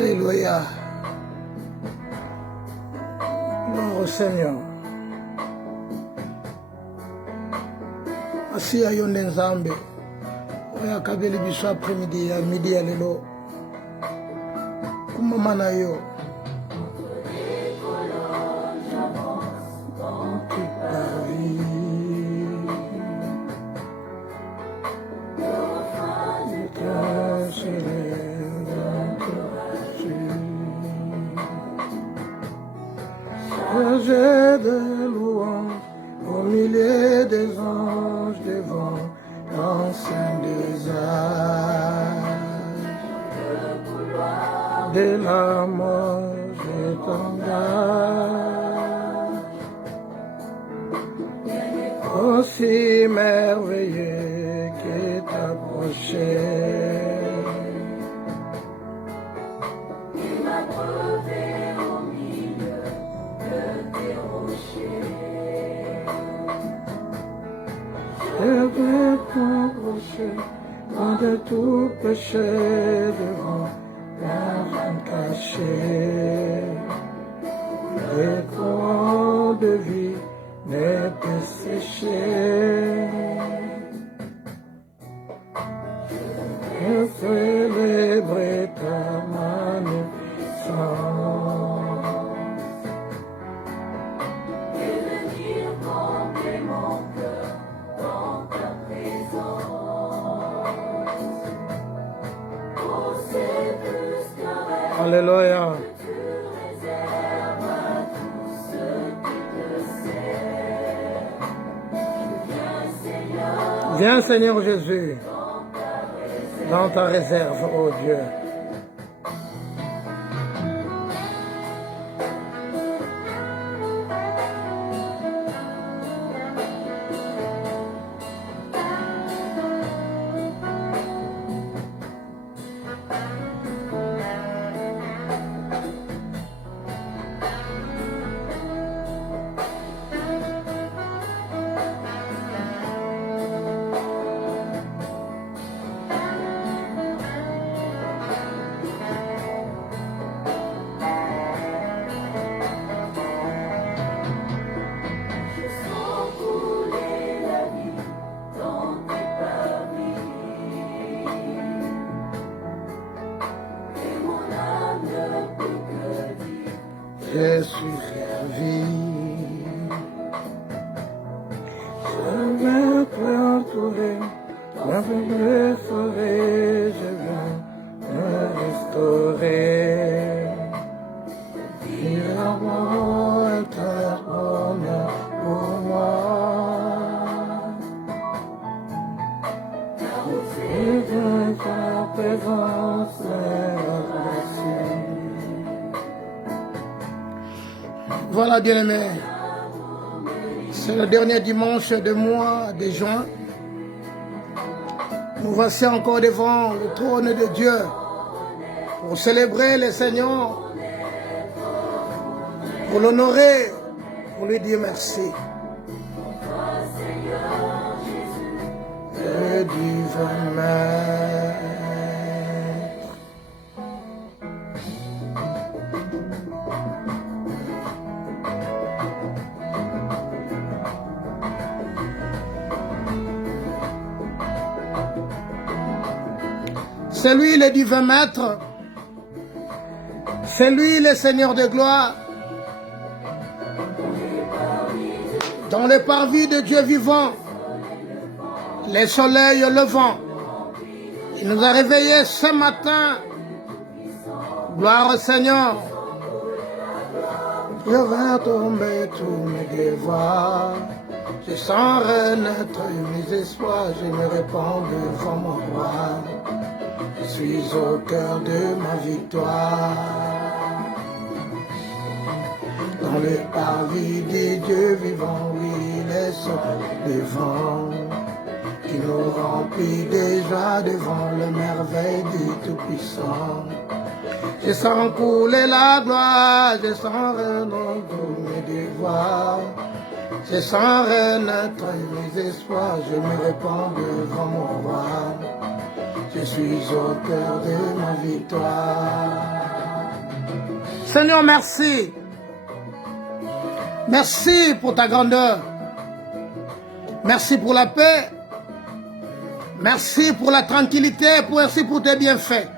Alléluia. Gloire au Seigneur. Asi ya yonde nzambe. Oya kabeli biso après-midi ya midi ya lelo. Kumama na yo. J'ai de louanges au milieu des anges devant l'ancien des âges. De la mort je t'engage, aussi merveilleux que t'approcher. Je veux t'approcher, loin de tout péché devant la reine cachée. Les courants de vie ne peut sécher. Je célébrer ta magnificence. Alléluia. Viens Seigneur Jésus dans ta réserve, ô Dieu. Je suis servi, je vais te entourer, ma faiblesse sauver, je viens me restaurer. Vivre l'amour est un bonheur pour moi. Vivre ta présence est facile. Voilà, bien-aimés, c'est le dernier dimanche du mois de juin. Nous voici encore devant le trône de Dieu pour célébrer le Seigneur, pour l'honorer, pour lui dire merci. Le divin Maître. C'est lui le divin Maître, c'est lui le Seigneur de gloire, dans le parvis de Dieu vivant, le soleil levant. Il nous a réveillés ce matin, gloire au Seigneur. Je vais tomber tous mes devoirs, je sens renaître mes espoirs, je me répands devant mon roi. Je suis au cœur de ma victoire. Dans le parvis des dieux vivants, oui, les sons devant, qui nous remplit de joie devant le merveille du Tout-Puissant. Je sens couler la gloire, je sens renaître tous mes devoirs. Je sens renaître mes espoirs, je me répands devant mon roi. Je suis au cœur de ma victoire. Seigneur, merci. Merci pour ta grandeur. Merci pour la paix. Merci pour la tranquillité. Merci pour tes bienfaits.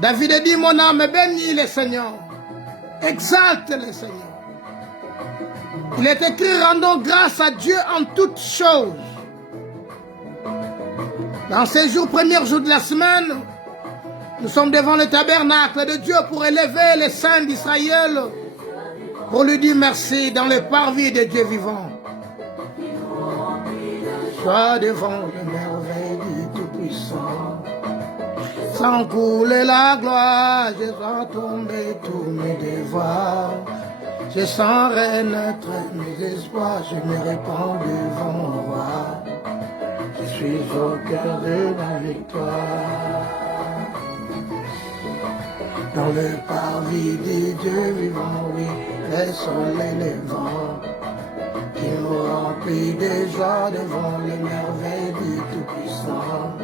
David a dit, mon âme bénit le Seigneur. Exalte le Seigneur. Il est écrit, rendons grâce à Dieu en toutes choses. Dans ces jours, premier jour de la semaine, nous sommes devant le tabernacle de Dieu pour élever les saints d'Israël, pour lui dire merci dans le parvis de Dieu vivant. Sois devant le merveille du Tout-Puissant. Sans couler la gloire, je sens tomber tous mes devoirs. Je sens renaître mes espoirs, je me répands devant mon roi. Je suis au cœur de la victoire. Dans le parvis du Dieu vivant, oui, les soleils et les vents, qui nous remplit de joie devant les merveilles du Tout-Puissant.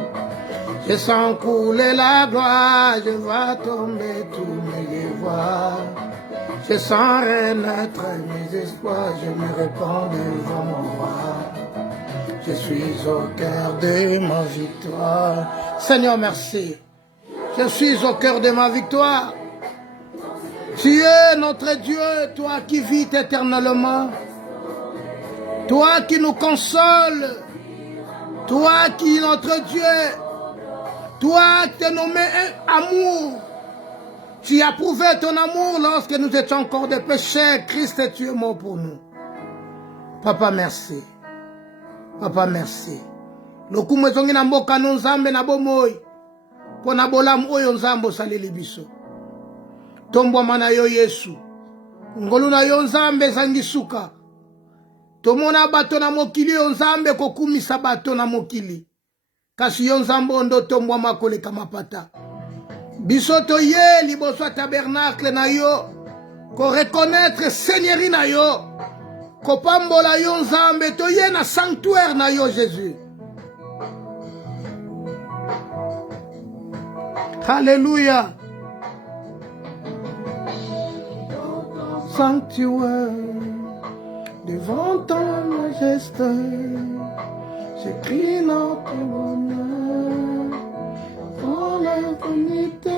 Je sens couler la gloire, je vois tomber tous mes devoirs. Je sens renaître mes espoirs, je me répands devant mon roi. Je suis au cœur de ma victoire. Seigneur, merci. Je suis au cœur de ma victoire. Tu es notre Dieu, toi qui vis éternellement. Toi qui nous consoles. Toi qui es notre Dieu. Toi qui t'es nommé amour. Tu as prouvé ton amour lorsque nous étions encore des pécheurs. Christ, tu es mort pour nous. Papa, merci. Papa, merci. Lokumu ezongi na mboka no nzambe na bomoi. Pona bolamu oyo nzambe osaleli biso. Tombwama na yo Yesu. Ngolu na yo nzambe ezangi suka. Tomona bato na mokili yo nzambe kokumisa bato na mokili. Kasi yo nzambe ondo tombwama koleka mapata. Biso toye liboso tabernacle na yo. Ko reconnaître seigneurie na yo. Ko pambola yo nzambe toye na sanctuaire na yo Jésus. Alléluia. Sanctuaire, devant ton majesté, j'écris notre honneur pour l'infinité.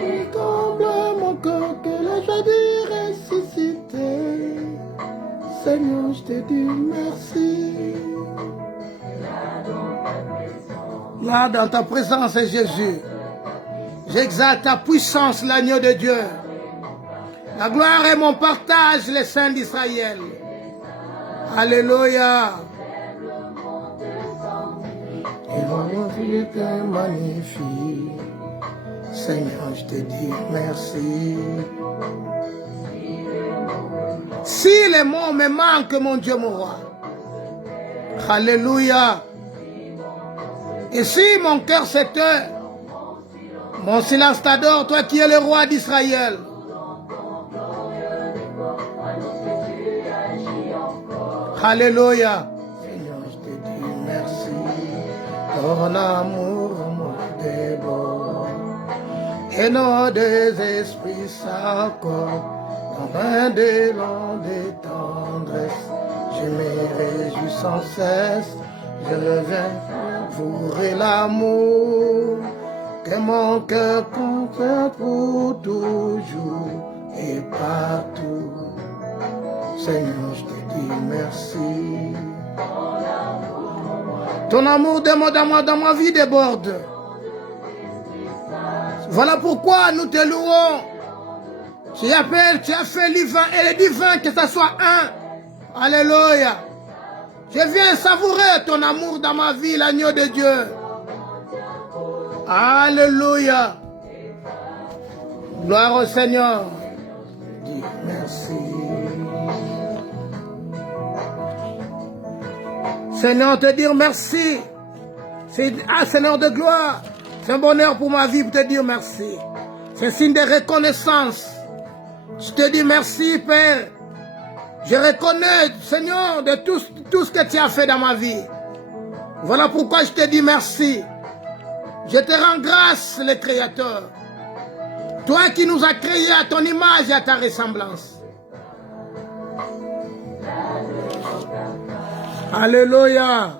Et comble mon cœur que la joie d'y ressusciter. Seigneur, je te dis merci. Là, dans ta présence, Jésus, j'exalte ta puissance, l'agneau de Dieu. La gloire est mon partage, les saints d'Israël. Alléluia. Et mon vie est magnifique. Seigneur, je te dis merci. Si les mots me manquent, mon Dieu, mon roi. Alléluia. Et si mon cœur s'éteint, mon silence t'adore, toi qui es le roi d'Israël. Alléluia. Seigneur, je te dis merci. Ton amour moi déborde. Et nos deux esprits s'accordent dans un délan de tendresse. Je me réjouis sans cesse. Je reviens pour l'amour que mon cœur compte pour toujours et partout. Seigneur, je te dis merci. Ton amour dans ma vie déborde. Voilà pourquoi nous te louons. Tu as fait le divin et le divin, que ce soit un. Alléluia. Je viens savourer ton amour dans ma vie, l'agneau de Dieu. Alléluia. Gloire au Seigneur. Dis merci. Seigneur, te dire merci. C'est un Seigneur de gloire. C'est un bonheur pour ma vie pour te dire merci. C'est un signe de reconnaissance. Je te dis merci, Père. Je reconnais, Seigneur, de tout ce que tu as fait dans ma vie. Voilà pourquoi je te dis merci. Je te rends grâce, le Créateur. Toi qui nous as créés à ton image et à ta ressemblance. Alléluia.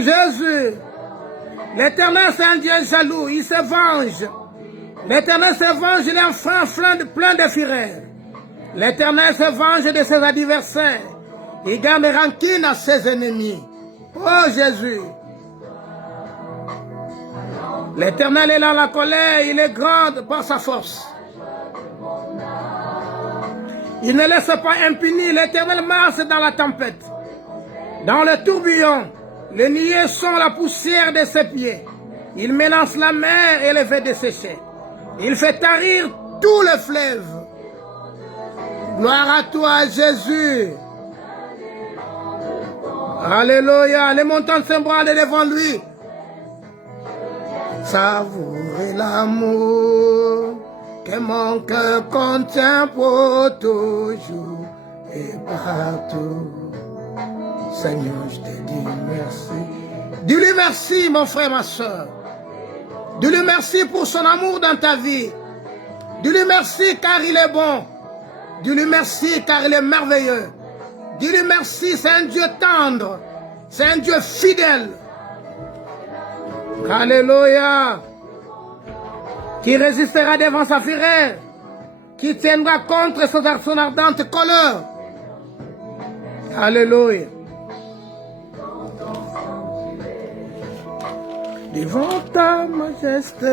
Jésus, l'Éternel c'est un Dieu jaloux, il se venge. L'Éternel se venge, il est un frein plein de fureur. L'Éternel se venge de ses adversaires. Il garde rancune à ses ennemis. Oh Jésus. L'Éternel est dans la colère, il est grand par sa force. Il ne laisse pas impuni, l'Éternel marche dans la tempête. Dans le tourbillon, les nuées sont la poussière de ses pieds. Il mélange la mer et le fait dessécher. Il fait tarir tous les fleuves. Gloire à toi, Jésus. Alléluia. Les montagnes s'ébranlent devant lui. Savourez l'amour que mon cœur contient pour toujours et partout. Seigneur, je te dis merci. Dis-lui merci, mon frère, ma soeur. Dis-lui merci pour son amour dans ta vie. Dis-lui merci car il est bon. Dis-lui merci car il est merveilleux. Dis-lui merci, c'est un Dieu tendre. C'est un Dieu fidèle. Alléluia. Qui résistera devant sa fureur. Qui tiendra contre son ardente colère. Alléluia. Devant ta majesté,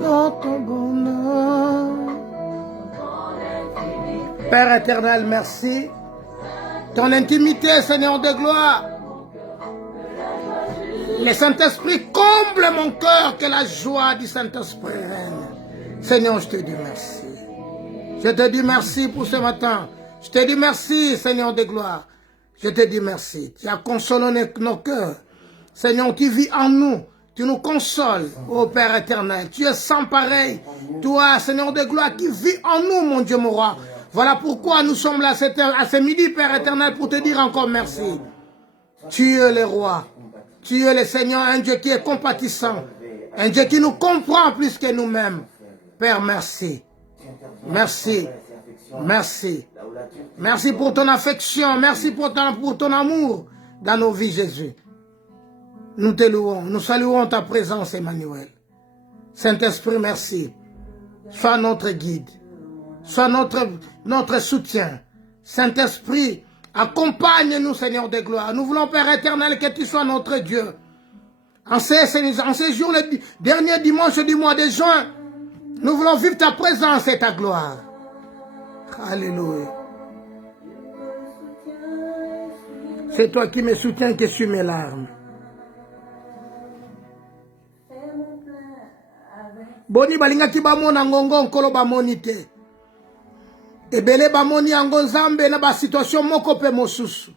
dans ton bonheur. Père éternel, merci. Ton intimité, Seigneur de gloire. Le Saint-Esprit comble mon cœur, que la joie du Saint-Esprit règne. Seigneur, je te dis merci. Je te dis merci pour ce matin. Je te dis merci, Seigneur de gloire. Je te dis merci. Tu as consolé nos cœurs. Seigneur, tu vis en nous. Tu nous consoles, ô Père éternel. Tu es sans pareil. Toi, Seigneur de gloire, qui vis en nous, mon Dieu, mon roi. Voilà pourquoi nous sommes là à ce midi, Père éternel, pour te dire encore merci. Tu es le roi. Tu es le Seigneur, un Dieu qui est compatissant. Un Dieu qui nous comprend plus que nous-mêmes. Père, merci. Merci. Merci. Merci pour ton affection. Merci pour ton amour dans nos vies, Jésus. Nous te louons. Nous saluons ta présence, Emmanuel. Saint-Esprit, merci. Sois notre guide. Sois notre soutien. Saint-Esprit, accompagne-nous, Seigneur de gloire. Nous voulons, Père éternel, que tu sois notre Dieu. En ces jours, le dernier dimanche du mois de juin, nous voulons vivre ta présence et ta gloire. Alléluia. C'est toi qui me soutiens, qui suis mes larmes. Boni balinga ki bamona ngongo nkolo bamoni te. Ebele bamoni yango nzambe na ba situation moko pe mosusu.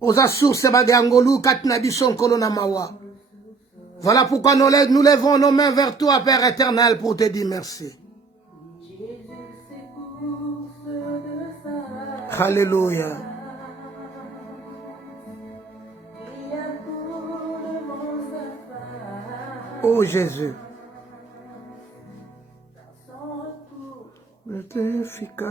Oza source bagangolu katina biso nkolo na mawa. Voilà pourquoi nous levons nos mains vers toi, Père éternel, pour te dire merci. Alléluia. Oh Jésus. Le efficace.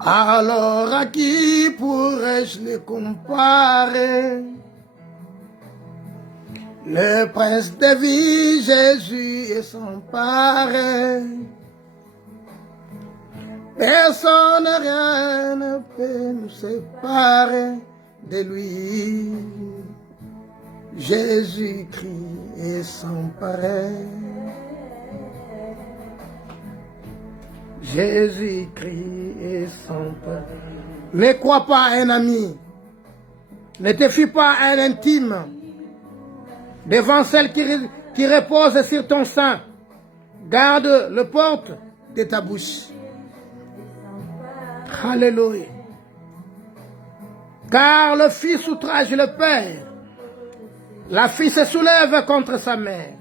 Alors à qui pourrais-je le comparer? Le prince de vie, Jésus est sans pareil. Personne, rien ne peut nous séparer de lui. Jésus-Christ est sans pareil. Jésus-Christ est sans pareil. Ne crois pas à un ami. Ne te fie pas à un intime. Devant celle qui repose sur ton sein. Garde le porte de ta bouche. Alléluia. Car le fils outrage le père. La fille se soulève contre sa mère.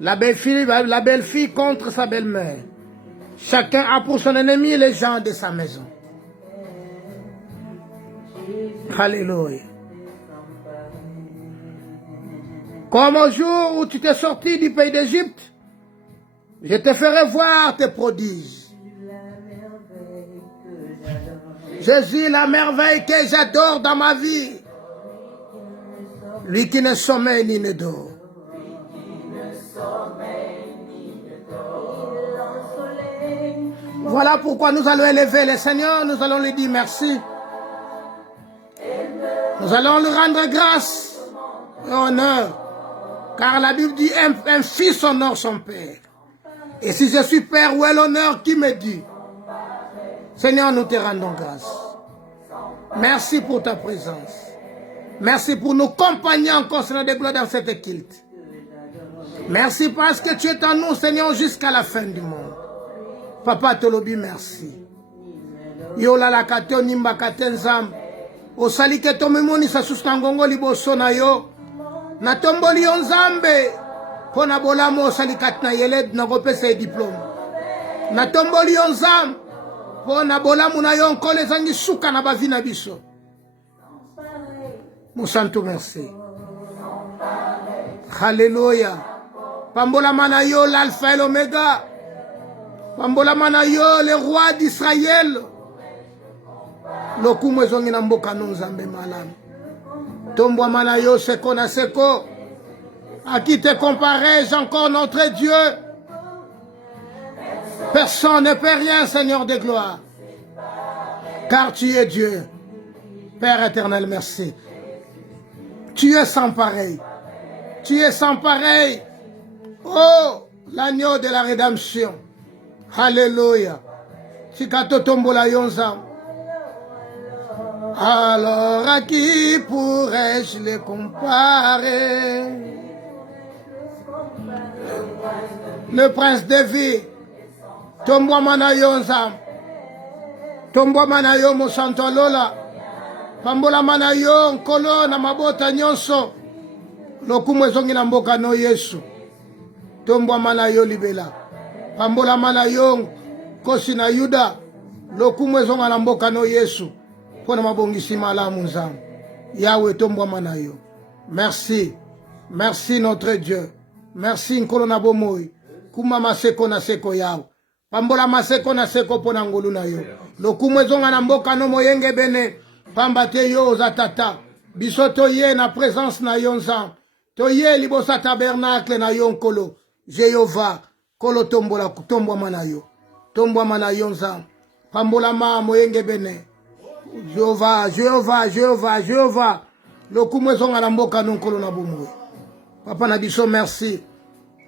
La belle-fille contre sa belle-mère. Chacun a pour son ennemi les gens de sa maison. Alléluia. Comme au jour où tu t'es sorti du pays d'Égypte, je te ferai voir tes prodiges. Jésus, la merveille que j'adore dans ma vie. Lui qui ne sommeille ni ne dort. Voilà pourquoi nous allons élever le Seigneur, nous allons lui dire merci. Nous allons lui rendre grâce et honneur. Car la Bible dit un fils honore son père. Et si je suis père, où est l'honneur qui me dit? Seigneur, nous te rendons grâce. Merci pour ta présence. Merci pour nos compagnons encore, Seigneur de gloire, dans cette culte. Merci parce que tu es en nous, Seigneur, jusqu'à la fin du monde. Papa Tolobi, merci. Yola la kato nimba katenzam. Osali ke tomemoni sa sustangongo liboso na yo. Na tomboli yo nzambe. Pona bolamo osali katna yeled na gopesa diplôme. Na tomboli yo nzambe. Pona bolamu na yo nkole zangi suka na bavina biso. Musantu merci. Alléluia. Pambola mana yo l'alpha et l'oméga. Pambola mana yo le roi d'Israël. Lokumu ezongi na mboka no nzambe malamu. Tombwa mana yo seko na seko. À qui te comparais-je encore notre Dieu? Personne ne peut rien, Seigneur de gloire. Car tu es Dieu. Père éternel, merci. Tu es sans pareil. Tu es sans pareil. Oh, l'agneau de la rédemption. Alléluia. Chikato tombola yonza. Alors à qui pourrais-je les comparer? Le prince de vie. Tomboa mana yonza. Tomboa mana yo mosanto lola. Pambola mana yo nkolo na mabota nyonso. Lokumu ezongi na mboka no Yesu. Tomboa mana yo libela. Pambola mana yo kosi na Yuda. Lokumu ezonga na mboka no Yesu. Pona mabongisi malamu nzambe. Yahweh tomboa mana yo. Merci. Merci notre Dieu. Merci nkolo na bomoi. Kuma maseko na seko yao. Pambola maseko na seko pona ngolu na yo. Lokumu ezonga na mboka no moyenge bene. Pamba te yo ozatata. Biso toye na présence na yo nzambe. Toye libosa tabernacle na yo nkolo. Jehova. Kolo tombola kutombwa mana yo. Tombwa mana yo nzambe. Pambola ma moyenge bene. Jehova, Jehova, Jehova, Jehova. Lokumu ezonga na mboka no nkolo na bomoi. Papa na biso merci.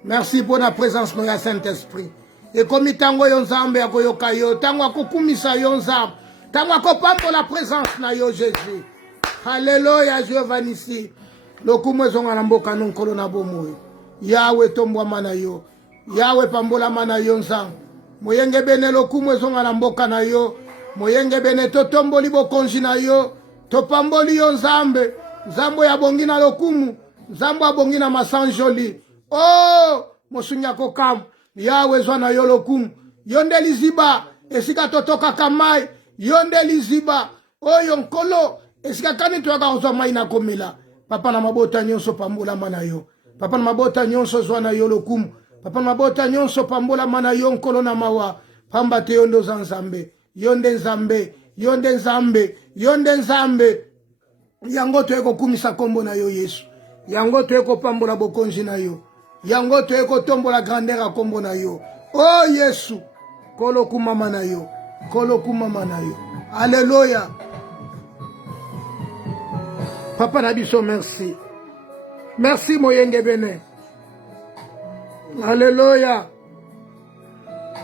Merci pour la présence de Saint-Esprit. Et comme tango yo nzambe akoyoka yo, tango akokumisa yo nzambe, tango akopambo la présence na yo Jésus. Alléluia, Jéhovah nisi. Lokumu ezonga na mboka no nkolo na bomoi. Yahweh tombwa mana yo. Yahweh pambola mana yo nzambe. Moyenge bene lokumu ezonga na mboka na yo. Moyenge bene totomboli bokonzi na yo. Topamboli yo nzambe. Nzambo ya bongi na lokumu. Nzambo ya bongi na masanjoli. Oh, mosunya kokam. Yahweh zwana yo lokumu. Yonde liziba. Esika totoka kamai. Yonde liziba. Oyo nkolo. Esika kani tuwaka uzwa maina komela. Papa na mabota nyonso pambola mana yo. Papa na mabota nyonso zwana yo lokumu. Papa na mabota nyonso pambola mana yo nkolo na mawa. Pamba te yondo za nzambe. Yonde nzambe. Yonde nzambe. Yonde nzambe. Yango toeko kumisa kombo na yo Yesu. Yango toeko pambola bokonzi na yo. Yango toeko tombola grandeur kombo na yo. Oh Yesu. Kolo kumama na yo. Kolo kumama na yo. Alléluia. Papa na biso merci. Merci moyenge bene. Alléluia.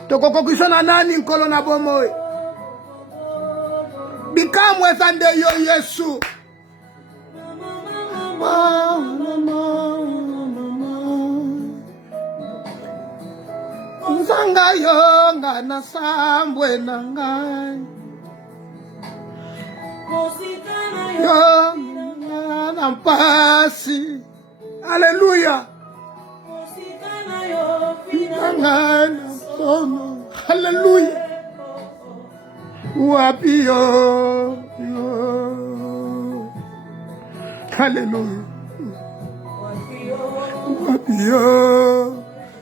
Tokoko kisona nani nkolo na bomoi. Bikamwe sande yo Yesu. Nzanga yo ngana sambwe na ngai. Yo ngana mpasi. Alléluia. Angana sono. Hallelujah. Wapi yo. Hallelujah. Wapi yo.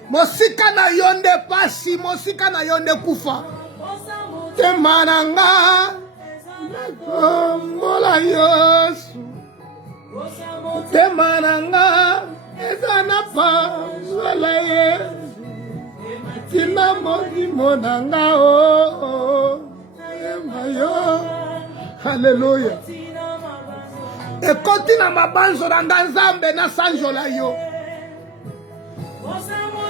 Mosika na yonde pasi, mosika na yonde kufa. Temananga. Mola Yesu. Temananga. Ezana pa. Mola Yesu. Tina modi monanga o. Emayo. Hallelujah. Ekoti na mabanzo na nzambe na sanjola yo.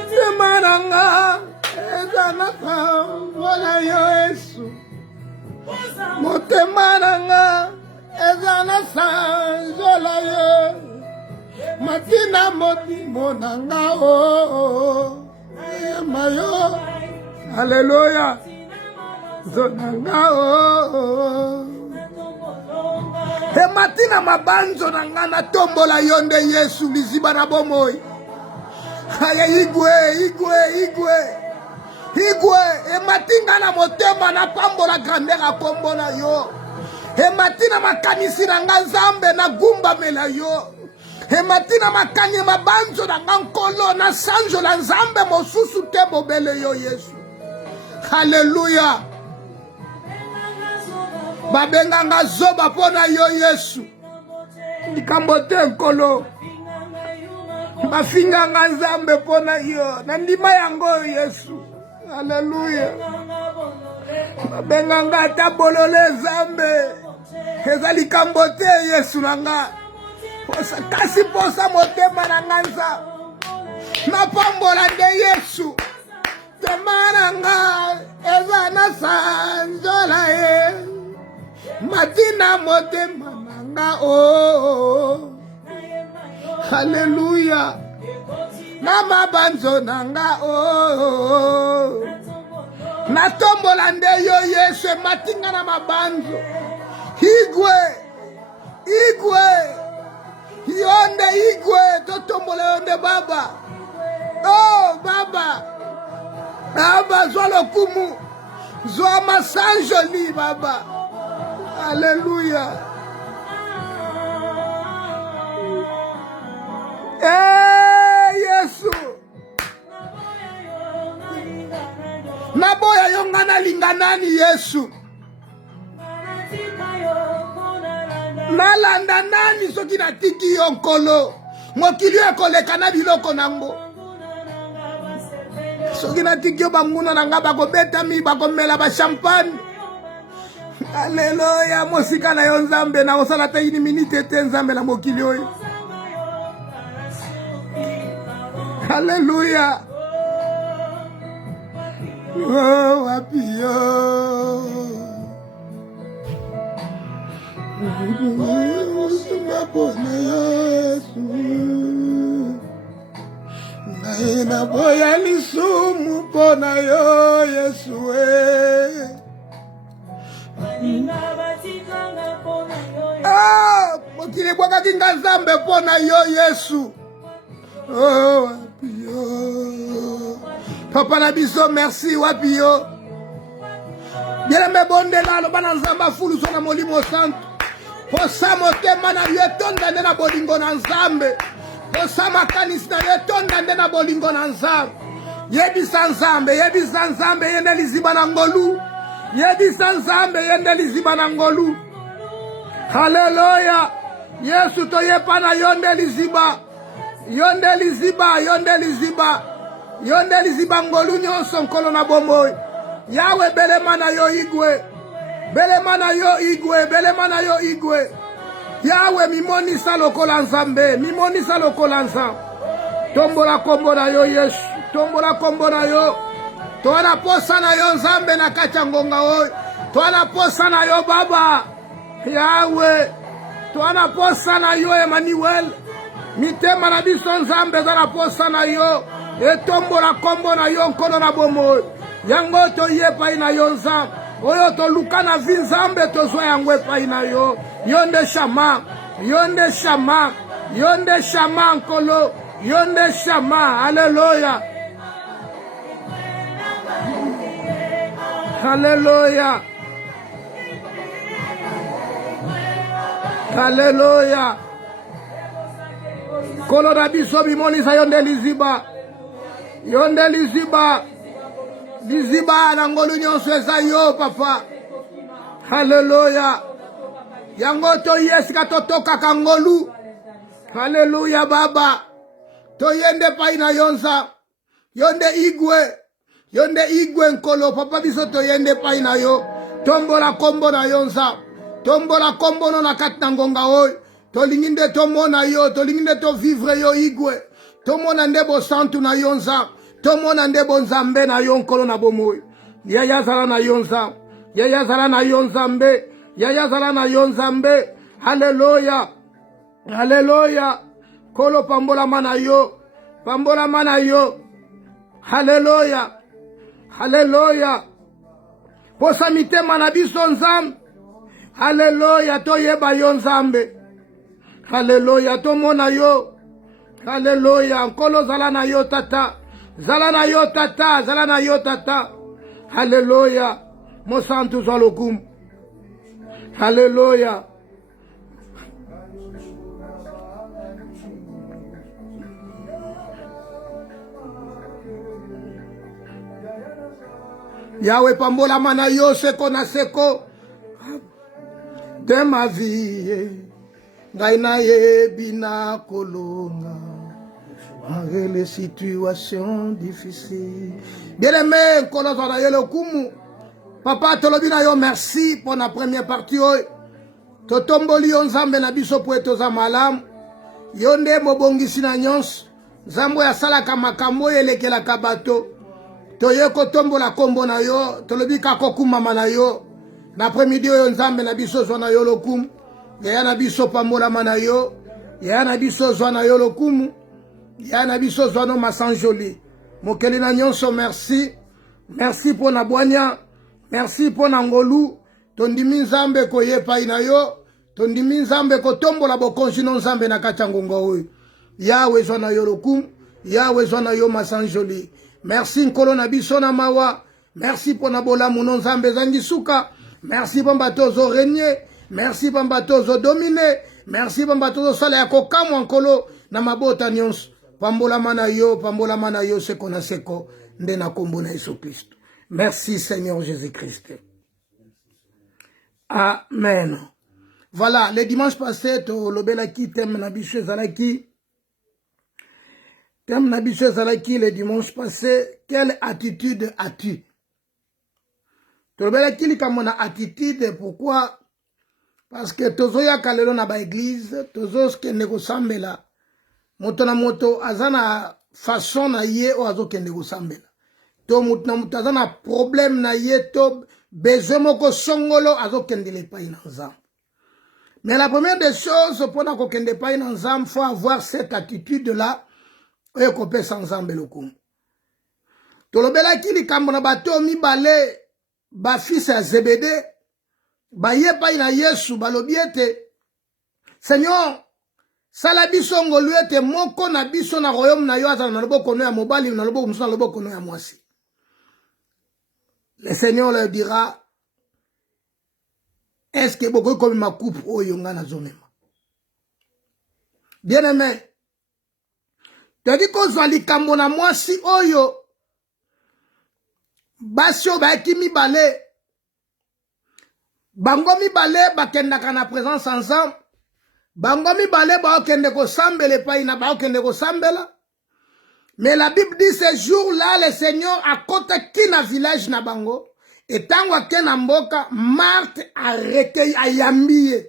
Temananga. Ezana pa. Mola Yesu. Motemananga. Ezana sanjola yo. Matina modi monanga o. Mayo, hallelujah. Zonanga o. He matina mabanzo nanga na tombola yonde Yesu liziba na bomoi. Haya igwe. E matinga na motema na pambola grandera kombo na yo. He matina makanisi nanga Nzambe na gumba mela yo. He matina makanye mabanzo na ngankolo na sanjo la Nzambe mosusu te bobele yo Yesu. Hallelujah. Babenga nga zoba pona yo Yesu. Nikambote nkolo. Bafinga nga Nzambe pona yo. Na ndima yango Yesu. Hallelujah. Babenga nga tabolole Nzambe. Ezali kambote Yesu nanga. Kasi posa motema na nganza na pambola de Yesu temananga ezana sanjola e matina motema nanga o. Hallelujah. Na mabanzo nanga o. Na tombola de yo Yesu matinga na mabanzo igwe yonde igwe totombola yonde baba. Oh baba. Baba zwa lokumu. Zwa masanjoli baba. Hallelujah. Yesu. Naboya yongana linganani Yesu. Nalanda nani soki na tiki yonkolo mokili ekoleka na biloko nango soki na tiki yo banguna nanga bakobeta mi bakomela ba champagne. Haleluya. Mosika na yo Nzambe na osala te ini minute te Nzambe na mokili oyo. Haleluya. Oh wapi yo. Na boya lisumu pona yo Yesu mokili bwaka kinga Nzambe pona yo Yesu. Oh wapi yo. Papa na biso merci wapi yo. Bieleme bondela lo bana Nzamba fulu so na molimo santo. Posa motema na yetonda na bolingo na Nzambe. Posa makanisi na yetonda na bolingo na Nzambe. Yebisa Nzambe yende liziba na ngolu. Yebisa Nzambe yende liziba na ngolu. Hallelujah. Yesu toyepa na yonde liziba. Yonde liziba ngolu nyonso nkolo na bomoi. Yawe belema na yo igwe. Belema na yo igwe. Yawe mimonisa lokola Nzambe. Tombola kombo na yo Yesu. Toana posa na yo Nzambe na kati ya ngonga oyo. Toana posa na yo Baba. Yawe. Toana posa na yo Emmanuel. Mitema na biso Nzambe zana posa na yo. Etombola kombo na yo nkono na bomoi. Yango to yepa ina yo Nzambe. Oyo to luka na vi Nzambe to zwa yango epa ina yo. Yonde shama nkolo. Yonde shama. Hallelujah. Alléluia. Alléluia. Koloda biso bimonisa yonde liziba. Yonde liziba. Liziba na ngolu nyonso eza yo papa. Alléluia. Yango to yeska totoka kangolu. Alléluia baba. To yende paina yonsa. Yonde igwe nkolo papa biso to yende paina yo. Tombola kombo na yonsa. Tombola kombo no na katna ngonga oy. To linginde to mona yo. To linginde to vivre yo igwe. To mona ndebo santu na yonsa. To mona ndebo nzambe na yo nkolo na bomoy. Yaya zala na yonsa. Yaya zala na yonzambe. Yaya zala na yonzambe. Hallelujah. Hallelujah. Kolo pambola mana yo. Pambola mana yo. Hallelujah. Hallelujah. Posa mitema na biso nzambe. Hallelujah. To yeba yo nzambe. Hallelujah. To mona yo. Hallelujah. Nkolo zala na yo tata. Zala na yo tata. Zala na yo tata. Hallelujah. Mo santu zalokum. Hallelujah. Yahweh pambola mana yo seko na seko de ma vie ngai na yebi na kolonga malgré les situations difficiles. Bien-aimé nkolo zala yo lokumu papa tolobi na yo merci pour la première partie oyo totomboli yo nzambe na biso po etoza malamu yo nde mobongisi na nyonso nzambe asalaka makambo oyo elekelaka bato toye kotombola kombo na yo tolobi kakokumama na yo na après-midi oyo nzambe na biso zwa na yo lokumu yaya na biso pambolama na yo yaya na biso zwa na yo lokumu yaya na biso zwa no masanjoli mokeli na nyonso merci merci mpo na bwanya merci mpo na ngolu tondimi nzambe koyepai na yo tondimi nzambe kotombola bokonzi no nzambe na kati ya ngonga oyo yawe zwa na yo lokumu yawe zwa na yo masanjoli merci nkolo na biso na mawa merci mpo na bolamu no nzambe ezangi suka merci pamba tozo renie merci pamba tozo domine merci pamba tozo sala ya kokamwa nkolo na mabota nyonso pambolama na yo seko na seko nde na kombo na Yesu Kristo. Merci Seigneur Jésus-Christ. Amen. Voilà, le dimanche passé, to lobelaki thème na biso ezalaki. Thème na biso ezalaki le dimanche passé, quelle attitude as-tu? To lobelaki likambo na attitude, pourquoi? Parce que tozo ya kalelo na ba église, tozo kende kosambela. Moto na moto azana façon na ye o azo kende kosambela. To mutu na mutu aza na problème na ye to besoin moko songolo azo kende le pai na nzambe. Mais la première des choses pour na ko kende pai na nzambe, faut avoir cette attitude là oyo kopesa nzambe lokumu. Tolobelaki likambo na bato mibale ba fils ya Zebede ba ye pai na Yesu balobi ete Seigneur sala biso ngolu ete moko na biso na royaume na yo azala na loboko no ya mobali na loboko mususu na loboko no ya mwasi. Le Seigneur leur dira, est-ce que beaucoup comme ma coupe au yonga na zomema? Bien aimé, tu dis qu'on soit likambo na mwasi oyo basio ba eti mibale bango mibale bakendaka na présence ensemble bango mibale ba okende ko sambela epai na ba okende ko sambela. Mais la Bible dit ce jour-là, le Seigneur a côté na village na bango. Et tant que na mboka, Marthe a recueilli a yambie.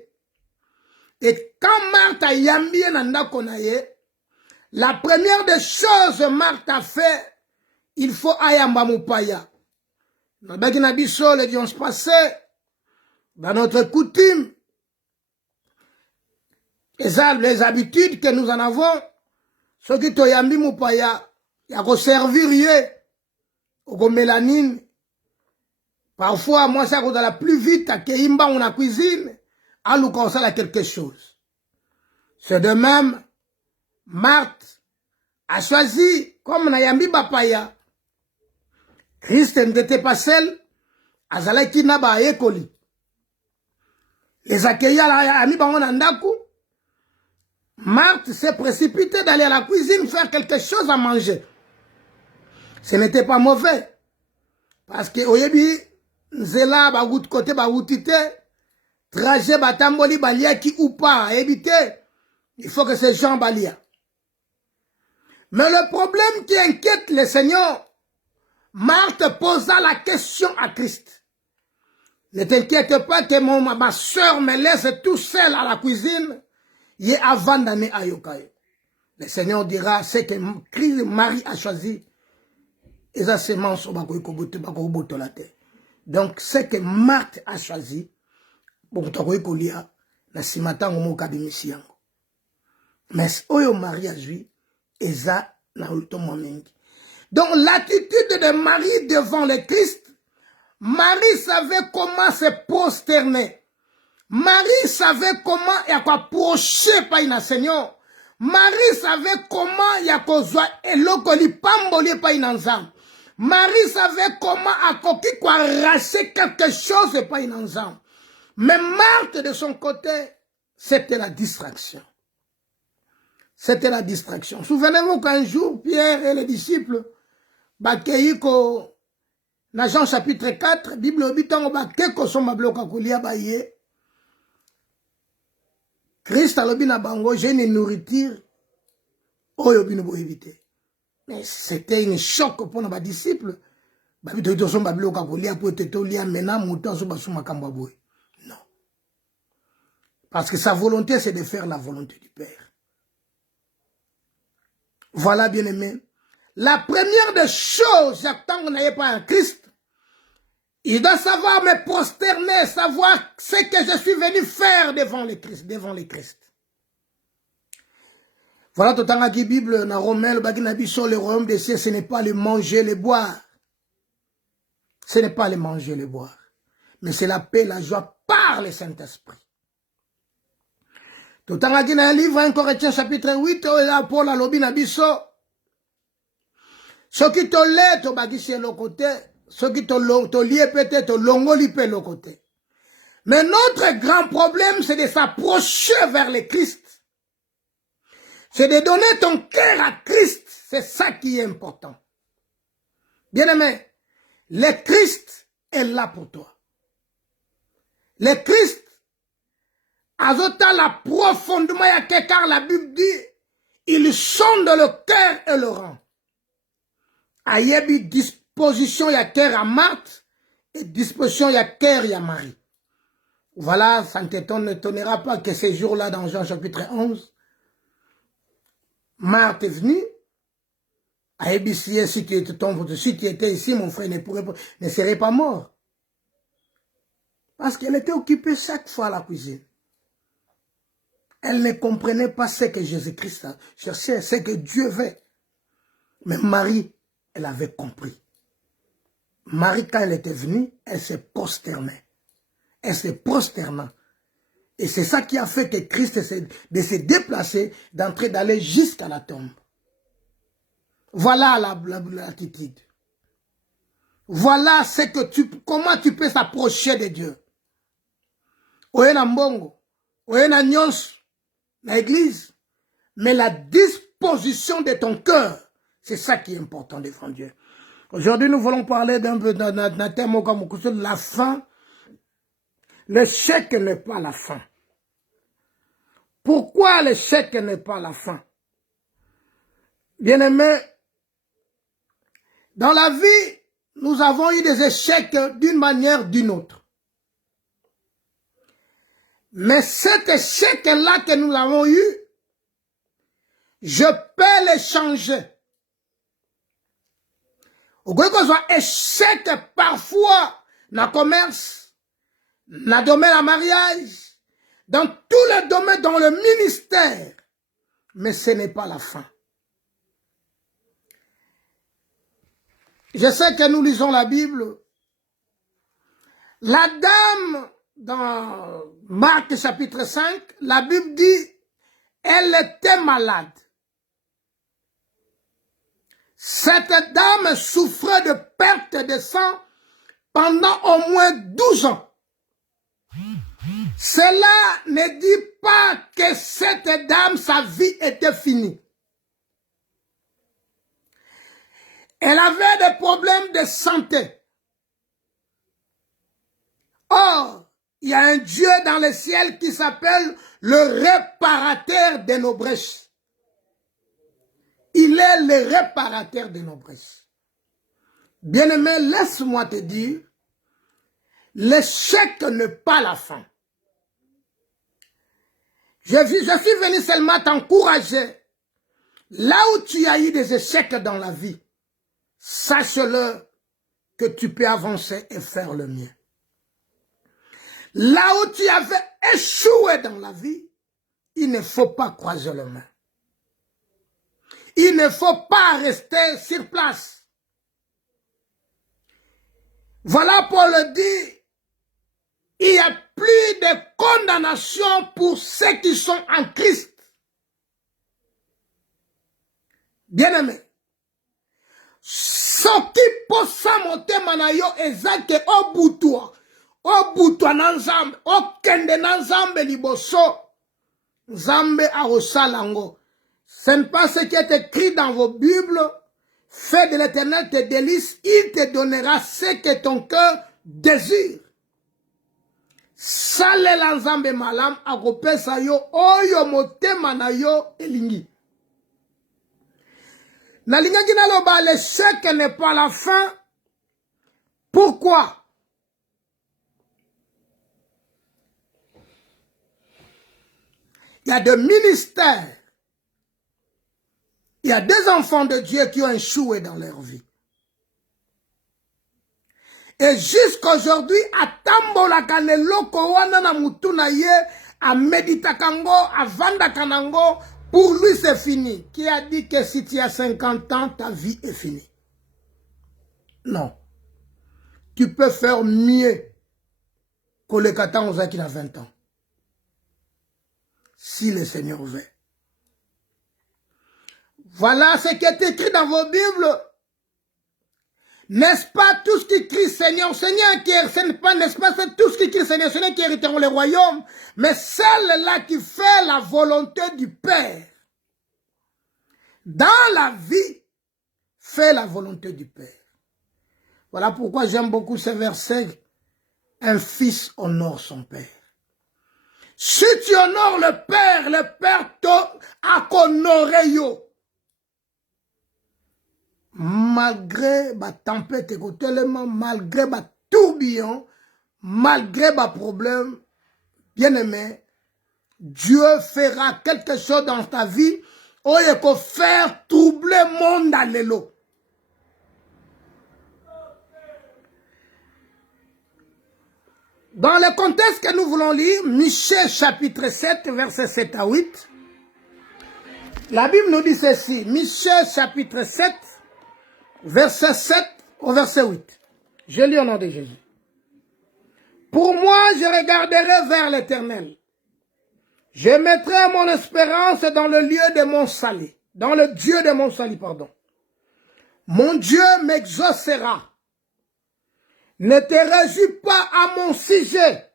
Et quand Marthe a yambie na ndako na ye, la première des choses Marthe a fait, il faut ayamba mupaya. Na baki na biso le dimanche passé, dans notre coutume, les habitudes que nous en avons, ce qui to yambi mupaya, ya ko servir ye, au mélanine. Parfois, moi, ça va la plus vite, à Keimba, on a cuisine, à nous conseiller quelque chose. C'est de même, Marthe a choisi, comme na yambi bapaya, Christ n'était pas seul, azalaki na ba ekoli. Les accueillir à mi bango nandaku. Marthe s'est précipitée d'aller à la cuisine faire quelque chose à manger. Ce n'était pas mauvais. Parce que oyebi nzela ba gout côté ba goutité trajet batamboli balia qui ou pas éviter. Il faut que ces gens balia. Mais le problème qui inquiète le Seigneur, Marthe posa la question à Christ. Ne t'inquiète pas que ma soeur me laisse tout seul à la cuisine. Il est avant d'aller à Yokayo. Le Seigneur dira, c'est que Marie a choisi. Et ça, c'est mensonge. Donc, c'est que Marthe a choisi. Mais oyo Marie a joué. Et ça, donc, l'attitude de Marie devant le Christ, Marie savait comment se prosterner. Marie savait comment il y a quoi approcher par une Seigneur. Marie savait comment il y a quoi elokoli pamboli par une ensemble. Marie savait comment à quoi arracher quelque chose par une ensemble. Mais Marthe de son côté, c'était la distraction. C'était la distraction. Souvenez-vous qu'un jour, Pierre et les disciples, Bakeiko, dans Jean chapitre 4, Bible obitango bakeko soma bloka kulia baye. Christ a lobi na bango, j'ai une nourriture, oyo bino bo éviter. Mais c'était une choc pour nos disciples. Babito ito somba bloka kulia pour te tolia mena muto so basuma kamba boy. Non. Parce que sa volonté c'est de faire la volonté du Père. Voilà bien aimé. La première des choses, tant qu'on n'avait pas un Christ, il doit savoir me prosterner, savoir ce que je suis venu faire devant le Christ, Voilà tout le temps la Bible, dans Romains, le royaume des cieux, ce n'est pas le manger, le boire. Ce n'est pas le manger, le boire. Mais c'est la paix, la joie par le Saint-Esprit. Tout le temps dans un livre, 1 Corinthiens chapitre 8, là, Paul a lobi na biso. Ce qui te l'est, tu vas dire le côté. Ce qui te lié peut-être, l'ongoli peut le côté. Mais notre grand problème, c'est de s'approcher vers le Christ. C'est de donner ton cœur à Christ. C'est ça qui est important. Bien-aimé, le Christ est là pour toi. Le Christ, azota la profondément, car la Bible dit, il sonde le cœur et le rend. Ayebi disposition, il y a cœur à Marthe, et disposition, il y a cœur, il y a Marie. Voilà, ça ne t'étonnera pas que ces jours-là, dans Jean chapitre 11, Marthe est venue. Ayebi, si tu étais ici, mon frère ne serait pas mort. Parce qu'elle était occupée chaque fois à la cuisine. Elle ne comprenait pas ce que Jésus-Christ cherchait, ce que Dieu veut. Mais Marie, elle avait compris. Marie, quand elle était venue, elle s'est prosternée. Elle s'est prosternée. Et c'est ça qui a fait que Christ de se déplacer, d'entrer, d'aller jusqu'à la tombe. Voilà l'attitude. Voilà comment tu peux s'approcher de Dieu. Oyena mbongo, oyena nyonso, na église. Mais la disposition de ton cœur, c'est ça qui est important devant Dieu. Aujourd'hui, nous voulons parler d'un thème comme la fin. Le chèque n'est pas la fin. Pourquoi le chèque n'est pas la fin? Bien-aimés, dans la vie, nous avons eu des échecs d'une manière ou d'une autre. Mais cet échec-là que nous avons eu, je peux le changer. Au lieu qu'on soit échec parfois dans le commerce, dans le domaine du mariage, dans tous les domaines, dans le ministère. Mais ce n'est pas la fin. Je sais que nous lisons la Bible. La dame, dans Marc chapitre 5, la Bible dit, elle était malade. Cette dame souffrait de perte de sang pendant au moins 12 ans. Cela ne dit pas que cette dame, sa vie était finie. Elle avait des problèmes de santé. Or, il y a un Dieu dans le ciel qui s'appelle le réparateur de nos brèches. Il est le réparateur de nos brèches. Bien-aimé, laisse-moi te dire, l'échec n'est pas la fin. Je suis venu seulement t'encourager. Là où tu as eu des échecs dans la vie, sache-le que tu peux avancer et faire le mien. Là où tu avais échoué dans la vie, il ne faut pas croiser les mains. Il ne faut pas rester sur place. Voilà Paul dit, il n'y a plus de condamnation pour ceux qui sont en Christ. Bien-aimé, soki posa motema na yo ezake obutwa na nzambe, okende na nzambe liboso, nzambe arosalango. Ce n'est pas ce qui est écrit dans vos Bibles. Fais de l'Éternel tes délices, il te donnera ce que ton cœur désire. Salela nzambe malam akopesa yo oyo motema na yo elingi. Nalingaki naloba l'échec n'est pas la fin. Pourquoi? Il y a des ministères. Il y a des enfants de Dieu qui ont échoué dans leur vie. Et jusqu'aujourd'hui, à Tambola Kaneloko wana na mutuna ye, à Meditakango, à Vandakanango, pour lui c'est fini. Qui a dit que si tu as 50 ans, ta vie est finie? Non. Tu peux faire mieux que le Katangoza qui a 20 ans. Si le Seigneur veut. Voilà ce qui est écrit dans vos Bibles. N'est-ce pas tout ce qui crie Seigneur, Seigneur qui ce n'est pas, n'est-ce pas, c'est tout ce qui crie Seigneur, Seigneur qui hériteront le royaume, mais celle-là qui fait la volonté du Père. Dans la vie, fait la volonté du Père. Voilà pourquoi j'aime beaucoup ce verset. Un fils honore son Père. Si tu honores le Père t'honorera yo. Malgré la tempête, malgré le tourbillon, malgré les problèmes, bien-aimé, Dieu fera quelque chose dans ta vie où il faut faire troubler le monde à l'élo. Dans le contexte que nous voulons lire, Michée chapitre 7, versets 7 à 8, la Bible nous dit ceci, Michée chapitre 7, verset 7 au verset 8. Je lis au nom de Jésus. Pour moi, je regarderai vers l'Éternel. Je mettrai mon espérance dans le lieu de mon salut. Dans le Dieu de mon salut, pardon. Mon Dieu m'exaucera. Ne te réjouis pas à mon sujet,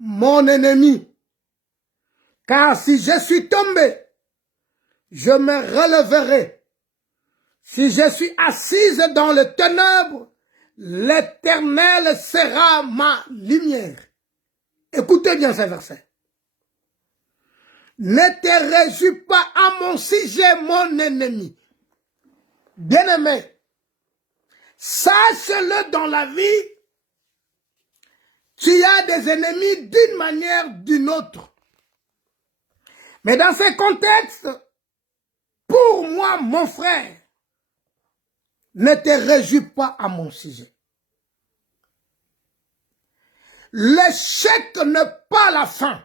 mon ennemi. Car si je suis tombé, je me releverai. Si je suis assise dans les ténèbres, l'Éternel sera ma lumière. Écoutez bien ce verset. Ne te réjouis pas à mon sujet, mon ennemi. Bien-aimé, sache-le dans la vie, tu as des ennemis d'une manière ou d'une autre. Mais dans ce contexte, pour moi, mon frère, ne te réjouis pas à mon sujet. L'échec n'est pas la fin.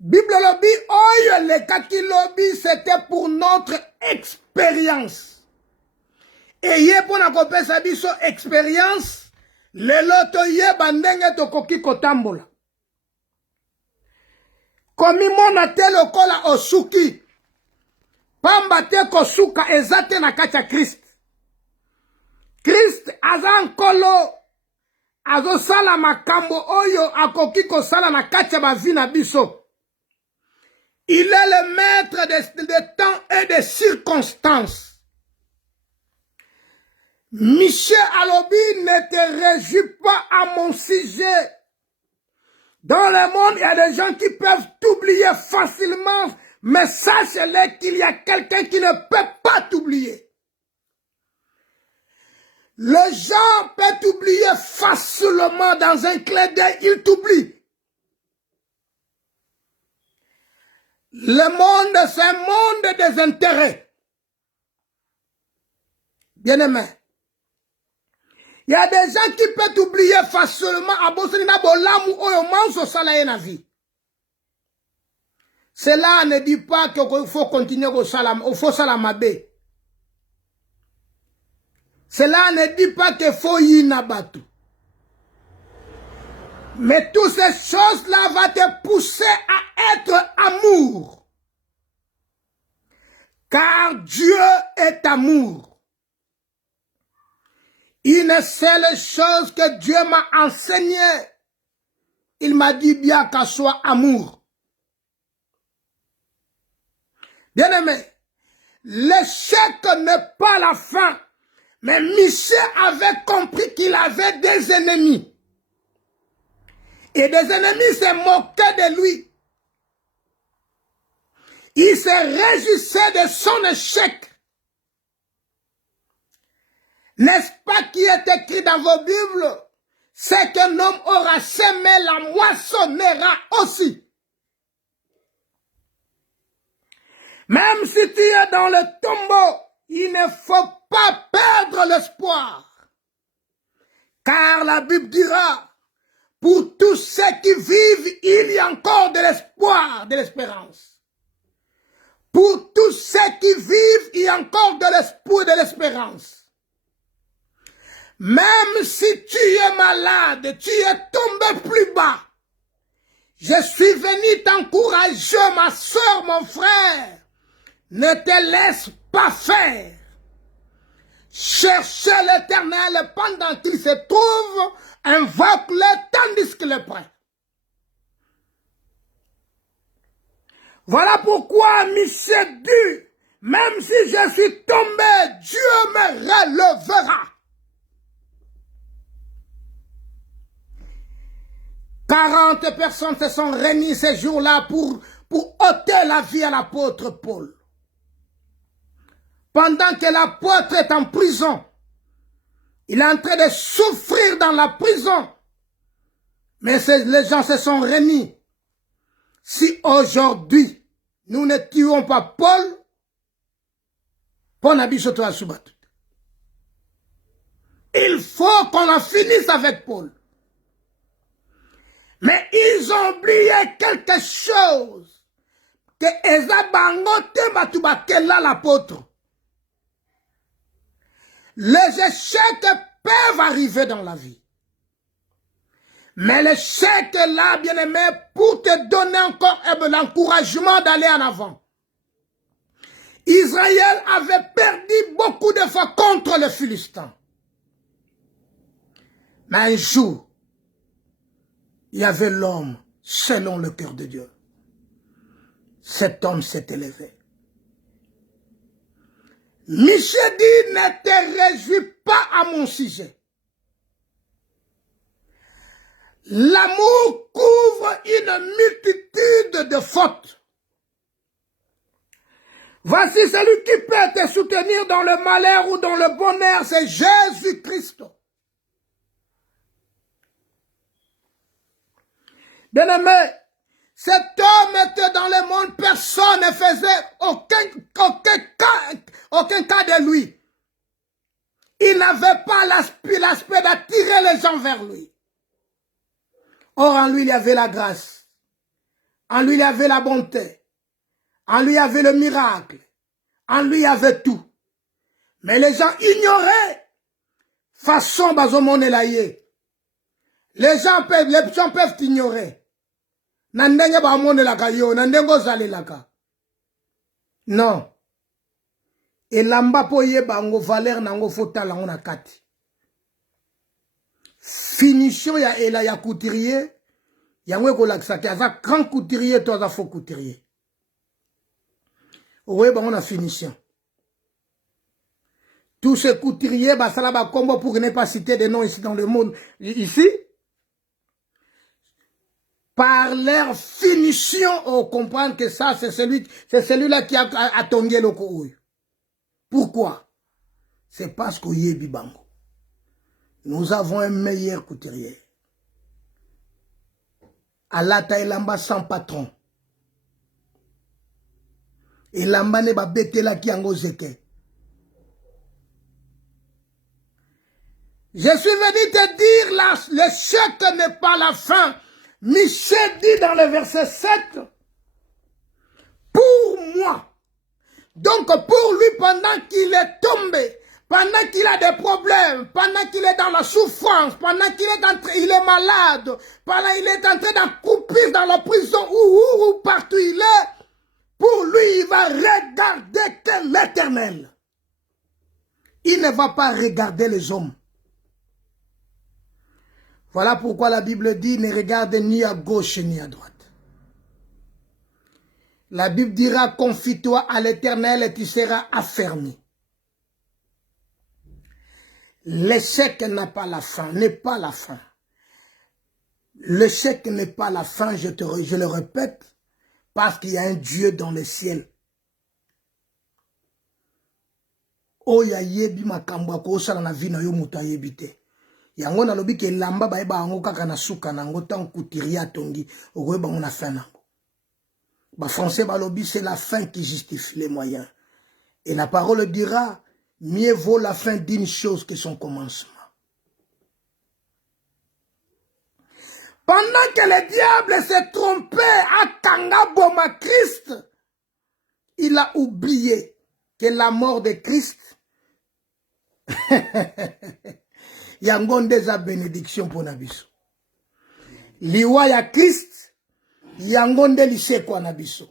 Bible lobby, oyo le kaki lobby, c'était pour notre expérience. Et yé pour na kopesa biso expérience, le loto yé bandenge to koki kotambola. Komi mona te lokola osuki. Pamba te kosuka ezate na kati ya Christ. Christ aza nkolo azo sala makambo oyo akoki ko sala na kati ya bavi na biso. Il est le maître des temps et des circonstances. Michel Alobi, ne te réjouis pas à mon sujet. Dans le monde, il y a des gens qui peuvent t'oublier facilement, mais sache-le qu'il y a quelqu'un qui ne peut pas t'oublier. Les gens peuvent t'oublier facilement dans un clin d'œil, ils t'oublient. Le monde, c'est un monde des intérêts. Bien-aimé. Il y a des gens qui peuvent t'oublier facilement à Bosnina Bolam ou au salaire na vie. Cela ne dit pas qu'il faut continuer au salamabé. Cela ne dit pas qu'il faut y nabatu. Mais toutes ces choses-là vont te pousser à être amour. Car Dieu est amour. Une seule chose que Dieu m'a enseigné, il m'a dit bien qu'à soit amour. Bien-aimé, l'échec n'est pas la fin, mais Michel avait compris qu'il avait des ennemis. Et des ennemis se moquaient de lui. Il se réjouissait de son échec. N'est-ce pas qui est écrit dans vos Bibles? C'est qu'un homme aura semé, la moissonnera aussi. Même si tu es dans le tombeau, il ne faut pas perdre l'espoir. Car la Bible dira, pour tous ceux qui vivent, il y a encore de l'espoir, de l'espérance. Pour tous ceux qui vivent, il y a encore de l'espoir et de l'espérance. Même si tu es malade, tu es tombé plus bas. Je suis venu t'encourager, ma soeur, mon frère. Ne te laisse pas faire. Cherchez l'Éternel pendant qu'il se trouve, invoque-le tandis qu'il est prêt. Voilà pourquoi Michel dit, même si je suis tombé, Dieu me relèvera. 40 personnes se sont réunies ces jours-là pour ôter la vie à l'apôtre Paul. Pendant que l'apôtre est en prison, il est en train de souffrir dans la prison. Mais les gens se sont réunis. Si aujourd'hui, nous ne tuons pas Paul, il faut qu'on en finisse avec Paul. Mais ils ont oublié quelque chose. Que Ezabangote Matubakela l'apôtre. Les échecs peuvent arriver dans la vie. Mais l'échec là, bien aimé, pour te donner encore l'encouragement d'aller en avant. Israël avait perdu beaucoup de fois contre les Philistins. Mais un jour, il y avait l'homme selon le cœur de Dieu. Cet homme s'est élevé. Michel dit, ne te réjouis pas à mon sujet. L'amour couvre une multitude de fautes. Voici celui qui peut te soutenir dans le malheur ou dans le bonheur, c'est Jésus-Christ. Bien-aimé, cet homme était dans le monde, personne ne faisait aucun cas de lui. Il n'avait pas l'aspect d'attirer les gens vers lui. Or, en lui, il y avait la grâce. En lui, il y avait la bonté. En lui, il y avait le miracle. En lui, il y avait tout. Mais les gens ignoraient façon bazomone laïe. Les gens peuvent ignorer. Nandenge ba monde la kayo, nandengo zale laka. Non. Et lamba po ye bango valeur nango fota lango na kati. finition ya ela ya couturier yango ko laksaki aza grand couturier to aza faux couturier oye bango na finition tous ces couturiers basala ba combo pour ne pas citer des noms ici dans le monde ici par leur finition on comprend que ça c'est celui-là qui a tongué le coup. Pourquoi? C'est parce qu'au Yebi Bango nous avons un meilleur couturier. Alata elamba sans patron. Elamba ne ba betela ki ango zeke. Je suis venu te dire, là, l'échec n'est pas la fin. Michel dit dans le verset 7, pour moi. Donc pour lui, pendant qu'il est tombé, pendant qu'il a des problèmes, pendant qu'il est dans la souffrance, pendant qu'il est il est malade, pendant qu'il est en train d'accroupir dans la prison ou partout il est, pour lui, il va regarder que l'Éternel. Il ne va pas regarder les hommes. Voilà pourquoi la Bible dit, ne regarde ni à gauche ni à droite. La Bible dira, confie-toi à l'Éternel et tu seras affermi. L'échec n'a pas la fin, n'est pas la fin. L'échec n'est pas la fin, je le répète, parce qu'il y a un Dieu dans le ciel. Oya yebi makambo ko sala na vie na yo muta yebite. Yango na lobi ke lamba ba eba ngo kaka na suka na ngo tan couturier tongi okoye bango na fin nango. Ba français ba lobi c'est la fin qui justifie les moyens. Et la parole dira mieux vaut la fin d'une chose que son commencement. Pendant que le diable s'est trompé à Kangaboma Christ, il a oublié que la mort de Christ yango ndeza bénédiction pour nabiso. Liwa ya Christ yango nde lisekwa nabiso.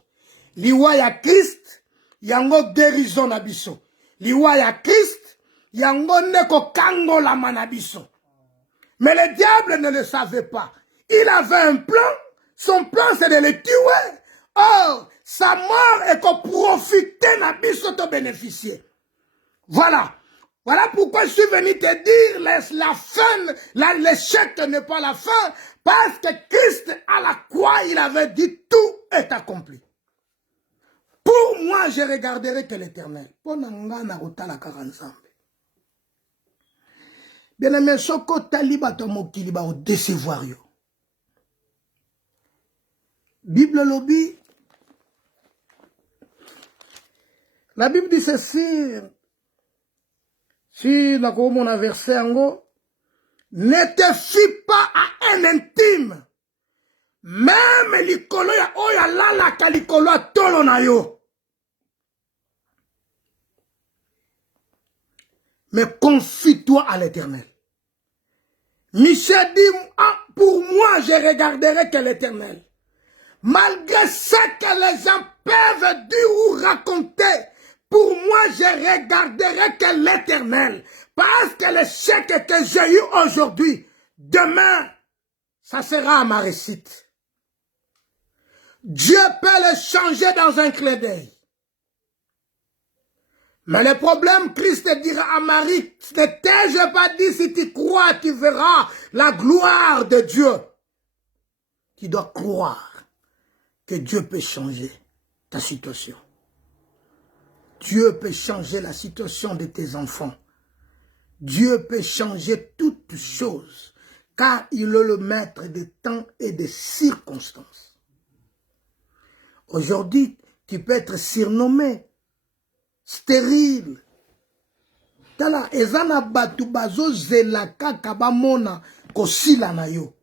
Liwa ya Christ yango guérison nabiso. Liwa ya Christ yango nde ko kangola manabiso. Mais le diable ne le savait pas. Il avait un plan. Son plan c'est de le tuer. Or sa mort est qu'on profiter nabiso to bénéficier. Voilà. Voilà pourquoi je suis venu te dire, la fin, l'échec n'est pas la fin, parce que Christ, à la croix, il avait dit, tout est accompli. Pour moi, je regarderai que l'Éternel. Bien aimé, soko taliba tomo kiliba au décevoir yo. Bible lobby. La Bible dit ceci. Si la commune a versé en haut, ne te fie pas à un intime. Même l'icolo ya oya lala kalikolo a tolo na yo. Mais confie-toi à l'Éternel. Michel dit, ah, pour moi, je regarderai que l'Éternel. Malgré ce que les gens peuvent dire ou raconter, pour moi, je regarderai que l'Éternel. Parce que l'échec que j'ai eu aujourd'hui, demain, ça sera à ma réussite. Dieu peut le changer dans un clin d'œil. Mais le problème, Christ dira à Marie, ne t'ai-je pas dit, si tu crois, tu verras la gloire de Dieu. Tu dois croire que Dieu peut changer ta situation. Dieu peut changer la situation de tes enfants. Dieu peut changer toutes choses, car il est le maître des temps et des circonstances. Aujourd'hui, tu peux être surnommé stérile. Tala, ezana batu bazo zelaka kabamona kosila na yo.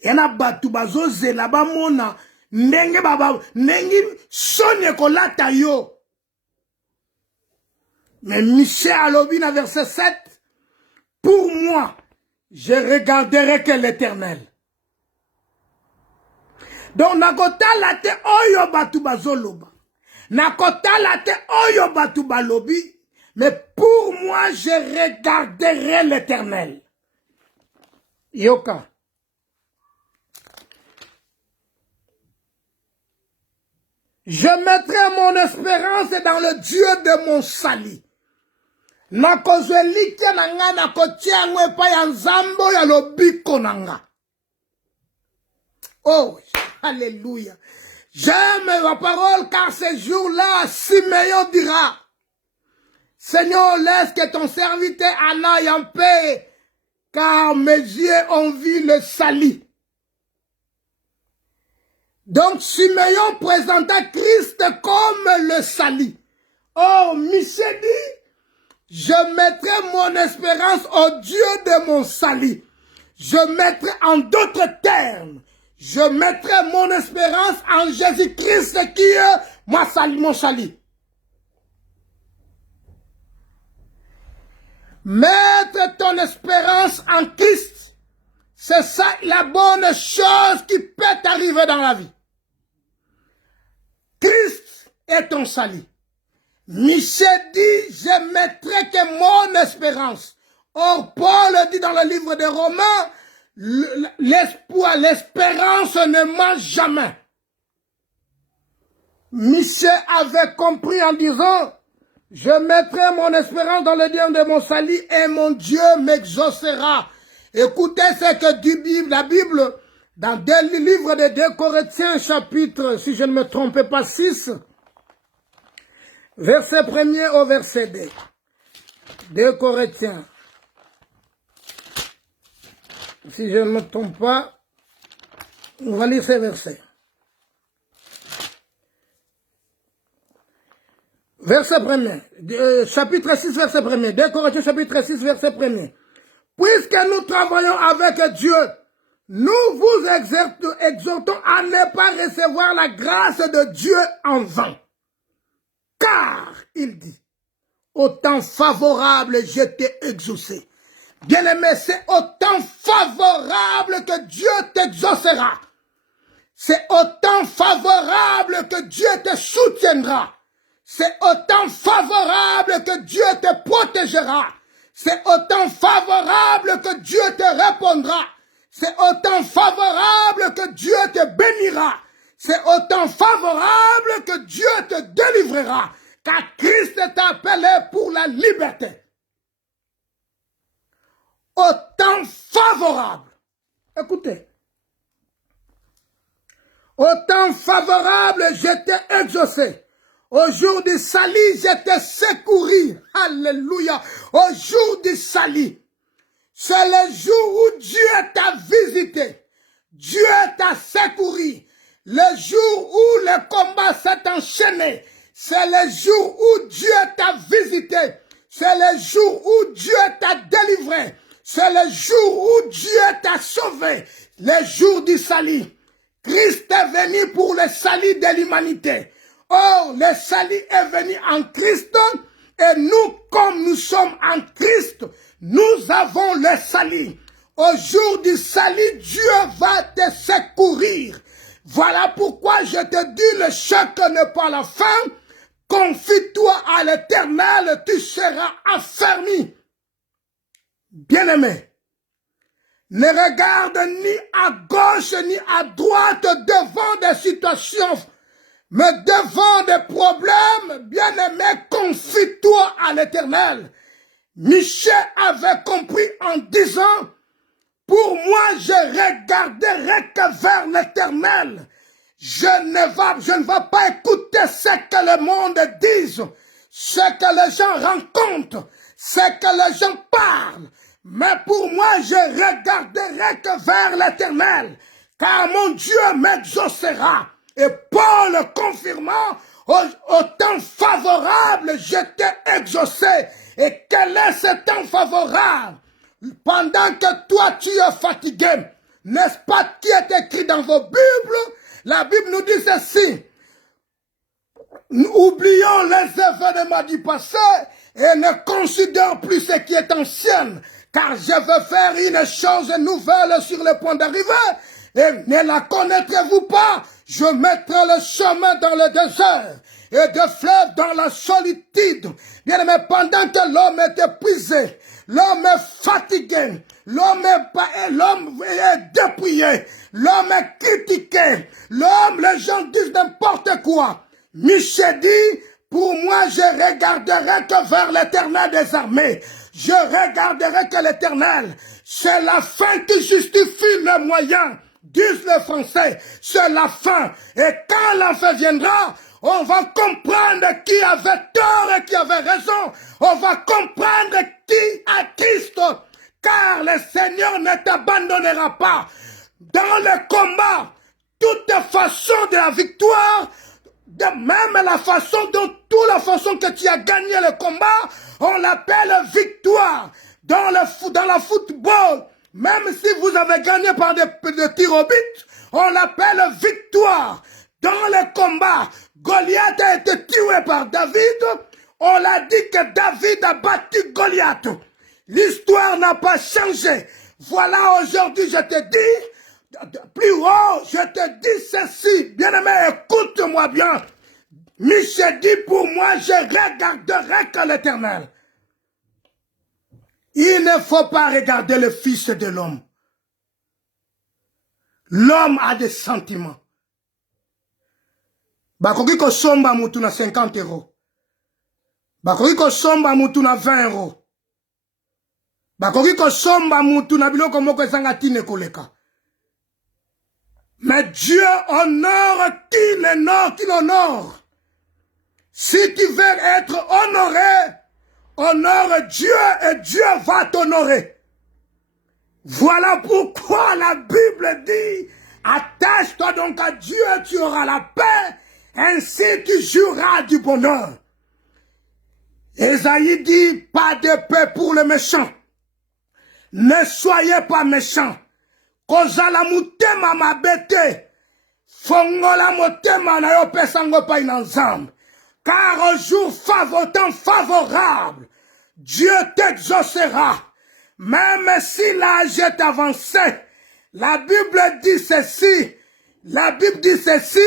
Yana batu bazo zela bamona ndenge baba ndenge sonye kolata yo. Mais Michel alobi na verset 7, pour moi, je regarderai que l'Éternel. Donc nakotala te oyo batu bazoloba. Nakotala te oyo batu balobi, Mais pour moi, je regarderai l'Éternel. Yoka. Je mettrai mon espérance dans le Dieu de mon salut. Nakozwelike nanga nakotia ngwe pa ya nzambo ya lobiko nanga. Oh, alléluia. J'aime la parole car ces jours-là, Simeon dira, Seigneur, laisse que ton serviteur en aille en paix, car mes yeux ont vu le salut. Donc Simeon présenta Christ comme le salut. Oh, Michel dit, je mettrai mon espérance au Dieu de mon salut. Je mettrai en d'autres termes, je mettrai mon espérance en Jésus-Christ qui est mon salut. Mettre ton espérance en Christ, c'est ça la bonne chose qui peut t'arriver dans la vie. Christ est ton salut. Michel dit, je mettrai que mon espérance. Or, Paul dit dans le livre des Romains, l'espoir, l'espérance ne ment jamais. Michel avait compris en disant, je mettrai mon espérance dans le Dieu de mon salut et mon Dieu m'exaucera. Écoutez ce que dit la Bible dans le livre de 2 Corinthiens, chapitre, si je ne me trompe pas, 6, verset 1er au verset 2. 2 Corinthiens. Si je ne me trompe pas, on va lire ces versets. Verset 1er, chapitre 6, verset 1er. 2 Corinthiens, chapitre 6, verset 1er. Puisque nous travaillons avec Dieu, nous vous exhortons à ne pas recevoir la grâce de Dieu en vain. Car, il dit, au temps favorable, je t'ai exaucé. Bien-aimé, c'est au temps favorable que Dieu t'exaucera. C'est au temps favorable que Dieu te soutiendra. C'est au temps favorable que Dieu te protégera. C'est au temps favorable que Dieu te répondra. C'est au temps favorable que Dieu te bénira. C'est au temps favorable que Dieu te délivrera. Car Christ t'a appelé pour la liberté. Au temps favorable. Écoutez. Au temps favorable, je t'ai exaucé. Au jour du salut, je t'ai secouru. Alléluia. Au jour du salut. C'est le jour où Dieu t'a visité. Dieu t'a secouru. Le jour où le combat s'est enchaîné. C'est le jour où Dieu t'a visité. C'est le jour où Dieu t'a délivré. C'est le jour où Dieu t'a sauvé. Le jour du salut. Christ est venu pour le salut de l'humanité. Or, le salut est venu en Christ. Et nous, comme nous sommes en Christ, nous avons le salut. Au jour du salut, Dieu va te secourir. Voilà pourquoi je te dis, le choc n'est pas la fin. Confie-toi à l'Éternel, tu seras affermi. Bien-aimé, ne regarde ni à gauche ni à droite devant des situations, mais devant des problèmes. Bien-aimé, confie-toi à l'Éternel. Michel avait compris en disant, pour moi, je regarderai que vers l'Éternel. Je ne vais pas écouter ce que le monde dit, ce que les gens rencontrent, ce que les gens parlent. Mais pour moi, je regarderai que vers l'Éternel, car mon Dieu m'exaucera. Et Paul confirmant, au temps favorable, je t'ai exaucé. Et quel est ce temps favorable? Pendant que toi, tu es fatigué, n'est-ce pas qui est écrit dans vos Bibles? La Bible nous dit ceci. Nous oublions les événements du passé et ne considérons plus ce qui est ancien. Car je veux faire une chose nouvelle sur le point d'arriver. Et ne la connaîtrez-vous pas? Je mettrai le chemin dans le désert et de fleuves dans la solitude. Bien-aimé, pendant que l'homme est épuisé, l'homme est fatigué, l'homme est dépouillé, l'homme est critiqué, les gens disent n'importe quoi. Michel dit, pour moi, je regarderai que vers l'Éternel des armées. Je regarderai que l'Éternel, c'est la fin qui justifie le moyen, disent les Français. C'est la fin. Et quand la fin viendra, on va comprendre qui avait tort et qui avait raison. On va comprendre qui a Christ. Car le Seigneur ne t'abandonnera pas. Dans le combat, toute façon de la victoire, de même la façon dont toute la façon que tu as gagné le combat, on l'appelle victoire. Dans le football, même si vous avez gagné par des tirs au but, on l'appelle victoire. Dans le combat, Goliath a été tué par David. On l'a dit que David a battu Goliath. L'histoire n'a pas changé. Voilà, aujourd'hui, je te dis, plus haut, je te dis ceci. Bien-aimé, écoute-moi bien. Michel dit, pour moi, je regarderai que l'Éternel. Il ne faut pas regarder le Fils de l'homme. L'homme a des sentiments. Bakoki ko somba mutu na 50 euros. Bakoki ko somba mutu na 20 euros. Bakoki ko somba mutu na biloko moko ezanga tine koleka. Mais Dieu honore qui l'honore. Si tu veux être honoré, honore Dieu et Dieu va t'honorer. Voilà pourquoi la Bible dit, attache-toi donc à Dieu, tu auras la paix, ainsi tu jouiras du bonheur. Ésaïe dit, pas de paix pour les méchants. Ne soyez pas méchants. Kozala mutema mabete, fongola motema na yo pesango pa inanzam. Car au jour temps favorable, Dieu t'exaucera. Même si l'âge est avancé, la Bible dit ceci. La Bible dit ceci.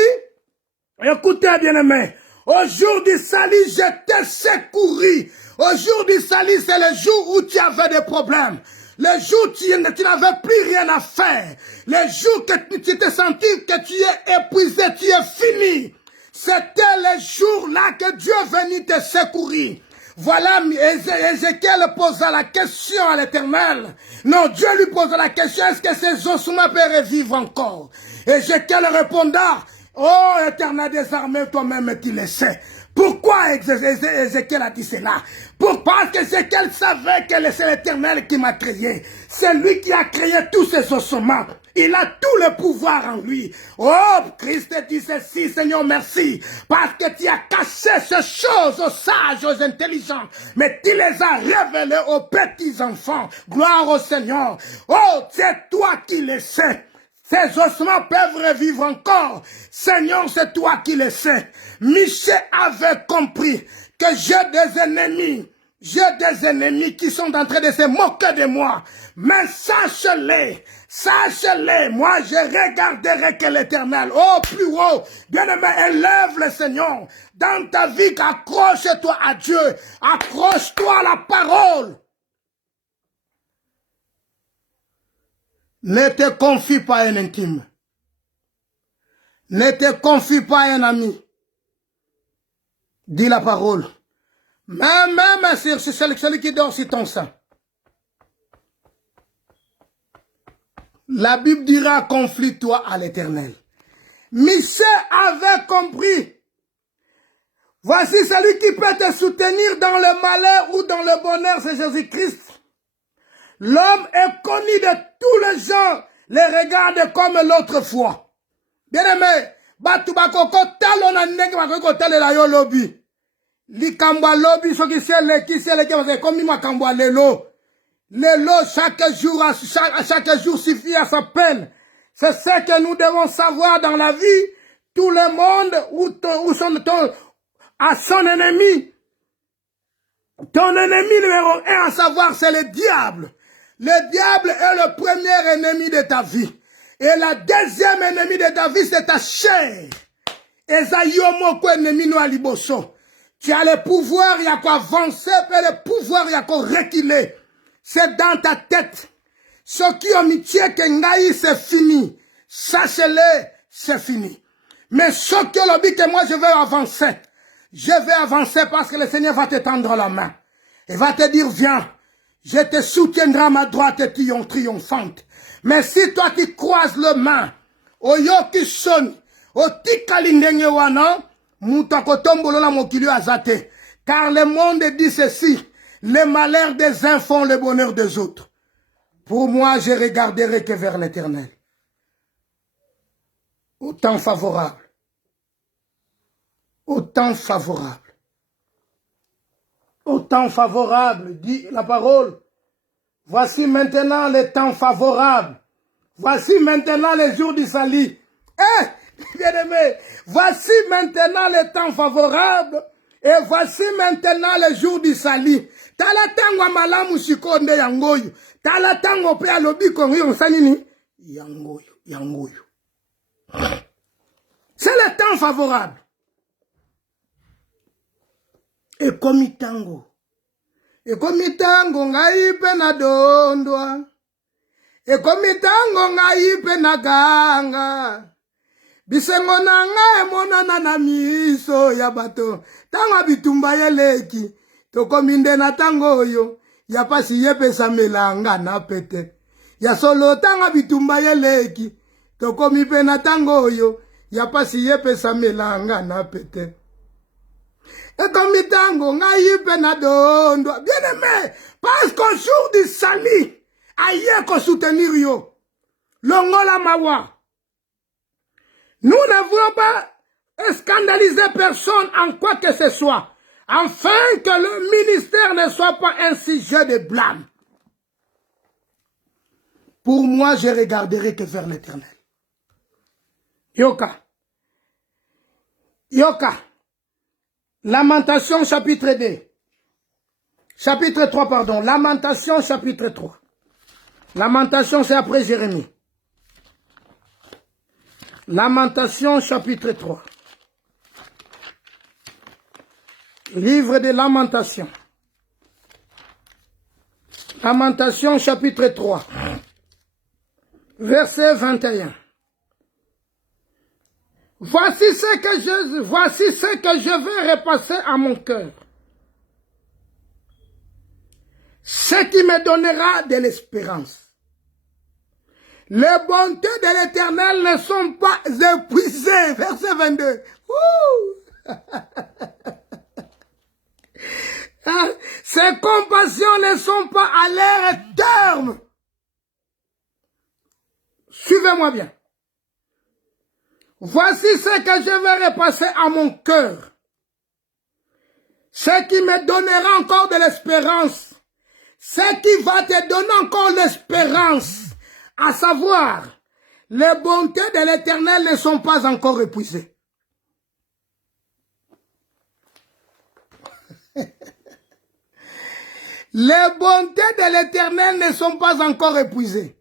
Écoutez bien aimé. Au jour du salut, je t'ai secouru. Au jour du salut, c'est le jour où tu avais des problèmes. Le jour où tu n'avais plus rien à faire. Le jour que tu t'es senti que tu es épuisé, tu es fini. C'était le jour-là que Dieu venait te secourir. Voilà, Ézéchiel posa la question à l'Éternel. Non, Dieu lui posa la question, est-ce que ces ossements peuvent revivre encore? Ézéchiel répondra, oh Éternel des armées, toi-même tu le sais. Pourquoi Ézéchiel a dit cela? Parce qu'Ézéchiel savait que c'est l'Éternel qui m'a créé. C'est lui qui a créé tous ces ossements. Il a tout le pouvoir en lui. Oh, Christ dit ceci, Seigneur, merci. Parce que tu as caché ces choses aux sages, aux intelligents. Mais tu les as révélées aux petits enfants. Gloire au Seigneur. Oh, c'est toi qui le sais. Ces ossements peuvent revivre encore. Seigneur, c'est toi qui le sais. Michel avait compris que j'ai des ennemis. J'ai des ennemis qui sont en train de se moquer de moi. Mais sache-les, sache-les, moi je regarderai que l'Éternel, oh plus haut, bien-aimé, élève le Seigneur. Dans ta vie, accroche-toi à Dieu, accroche-toi à la parole. Ne te confie pas à un intime. Ne te confie pas à un ami. Dis la parole. Même c'est celui qui dort sur ton sein. La Bible dira, confie-toi à l'Éternel. Michel avait compris. Voici celui qui peut te soutenir dans le malheur ou dans le bonheur, c'est Jésus-Christ. L'homme est connu de tous les gens, les regarde comme l'autre fois. Bien aimé, batu bakoko talona nenge bakoko talela yo lobby. Likambwa lobby so qui c'est comme makambwa lelo. Lelo chaque jour suffit à sa peine. C'est ce que nous devons savoir dans la vie. Tout le monde a son ennemi. Ton ennemi numéro 1 à savoir c'est le diable. Le diable est le premier ennemi de ta vie. Et la deuxième ennemi de ta vie c'est ta chair. Ezayomoko enemino aliboso. Tu as le pouvoir, il y a quoi avancer, mais le pouvoir, il y a quoi reculer. C'est dans ta tête. Ce qui ont mis que c'est fini. Sachez-le, c'est fini. Mais ce qui ont dit que moi je vais avancer. Je vais avancer parce que le Seigneur va te tendre la main. Il va te dire, viens, je te soutiendrai à ma droite et triomphante. Mais si toi qui croises le main, oyo qui sonne, o tikali ndenge wana, mutakotombolo na mokili azate. Car le monde dit ceci, les malheurs des uns font le bonheur des autres. Pour moi, je regarderai que vers l'Éternel. Au temps favorable. Au temps favorable. Au temps favorable, dit la parole. Voici maintenant les temps favorables. Voici maintenant les jours du salut. Bien-aimé, voici maintenant les temps favorables. Et voici maintenant les jours du salut. Talatango malamu shikonde yangoyo. Talatango pe alobi konyo sanini. Yangoyo. C'est le temps favorable. Et comme tango ngai pe na dondwa. Et comme tango ngai pe na ganga. Bisengo na ngai monana na miso ya bato. Tango bitumba yeleki. Toko minde na tango oyo. Ya pasi yepesa melanga na pete. Ya solo tango bitumba yeleki. Toko mipe na tango oyo. Ya pasi yepesa melanga na pete. Et comme tango ngai pe na dondo. Bien aimé, parce qu'au jour du salut, aïe ko soutenir yo. Longola mawa. Nous ne voulons pas scandaliser personne en quoi que ce soit, afin que le ministère ne soit pas un sujet de blâme. Pour moi, je regarderai que vers l'Éternel. Yoka. Lamentation chapitre 2. Chapitre 3, pardon. Lamentation chapitre 3. Lamentation, c'est après Jérémie. Lamentation chapitre 3. Livre de Lamentation. Lamentation chapitre 3. Verset 21. Voici ce que je vais repasser à mon cœur. Ce qui me donnera de l'espérance. Les bontés de l'Éternel ne sont pas épuisées. Verset 22. Ses compassions ne sont pas à leur terme. Suivez-moi bien. Voici ce que je vais repasser à mon cœur. Ce qui me donnera encore de l'espérance. Ce qui va te donner encore l'espérance. À savoir, les bontés de l'Éternel ne sont pas encore épuisées. Les bontés de l'Éternel ne sont pas encore épuisées.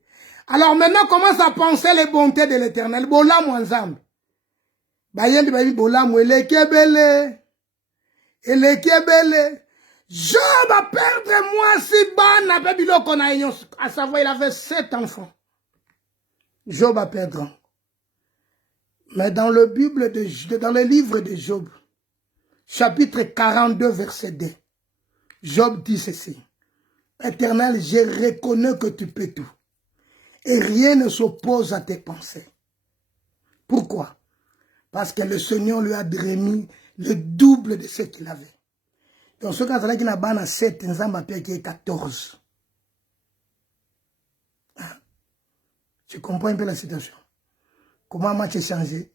Alors maintenant, commence à penser les bontés de l'Éternel. Bola mwanzambe. Bayendi bayi bola mwele kebele. Ele kebele. Job a perdre moi si ban a pebilo konayon. À savoir, il avait 7 enfants. Job a perdre. Mais dans le Bible dans le livre de Job, chapitre 42, verset 2, Job dit ceci. Éternel, je reconnais que tu peux tout. Et rien ne s'oppose à tes pensées. Pourquoi? Parce que le Seigneur lui a remis le double de ce qu'il avait. Donc ce cas-là, il y a 7, il y a 14. Tu comprends un peu la situation? Comment match est changé?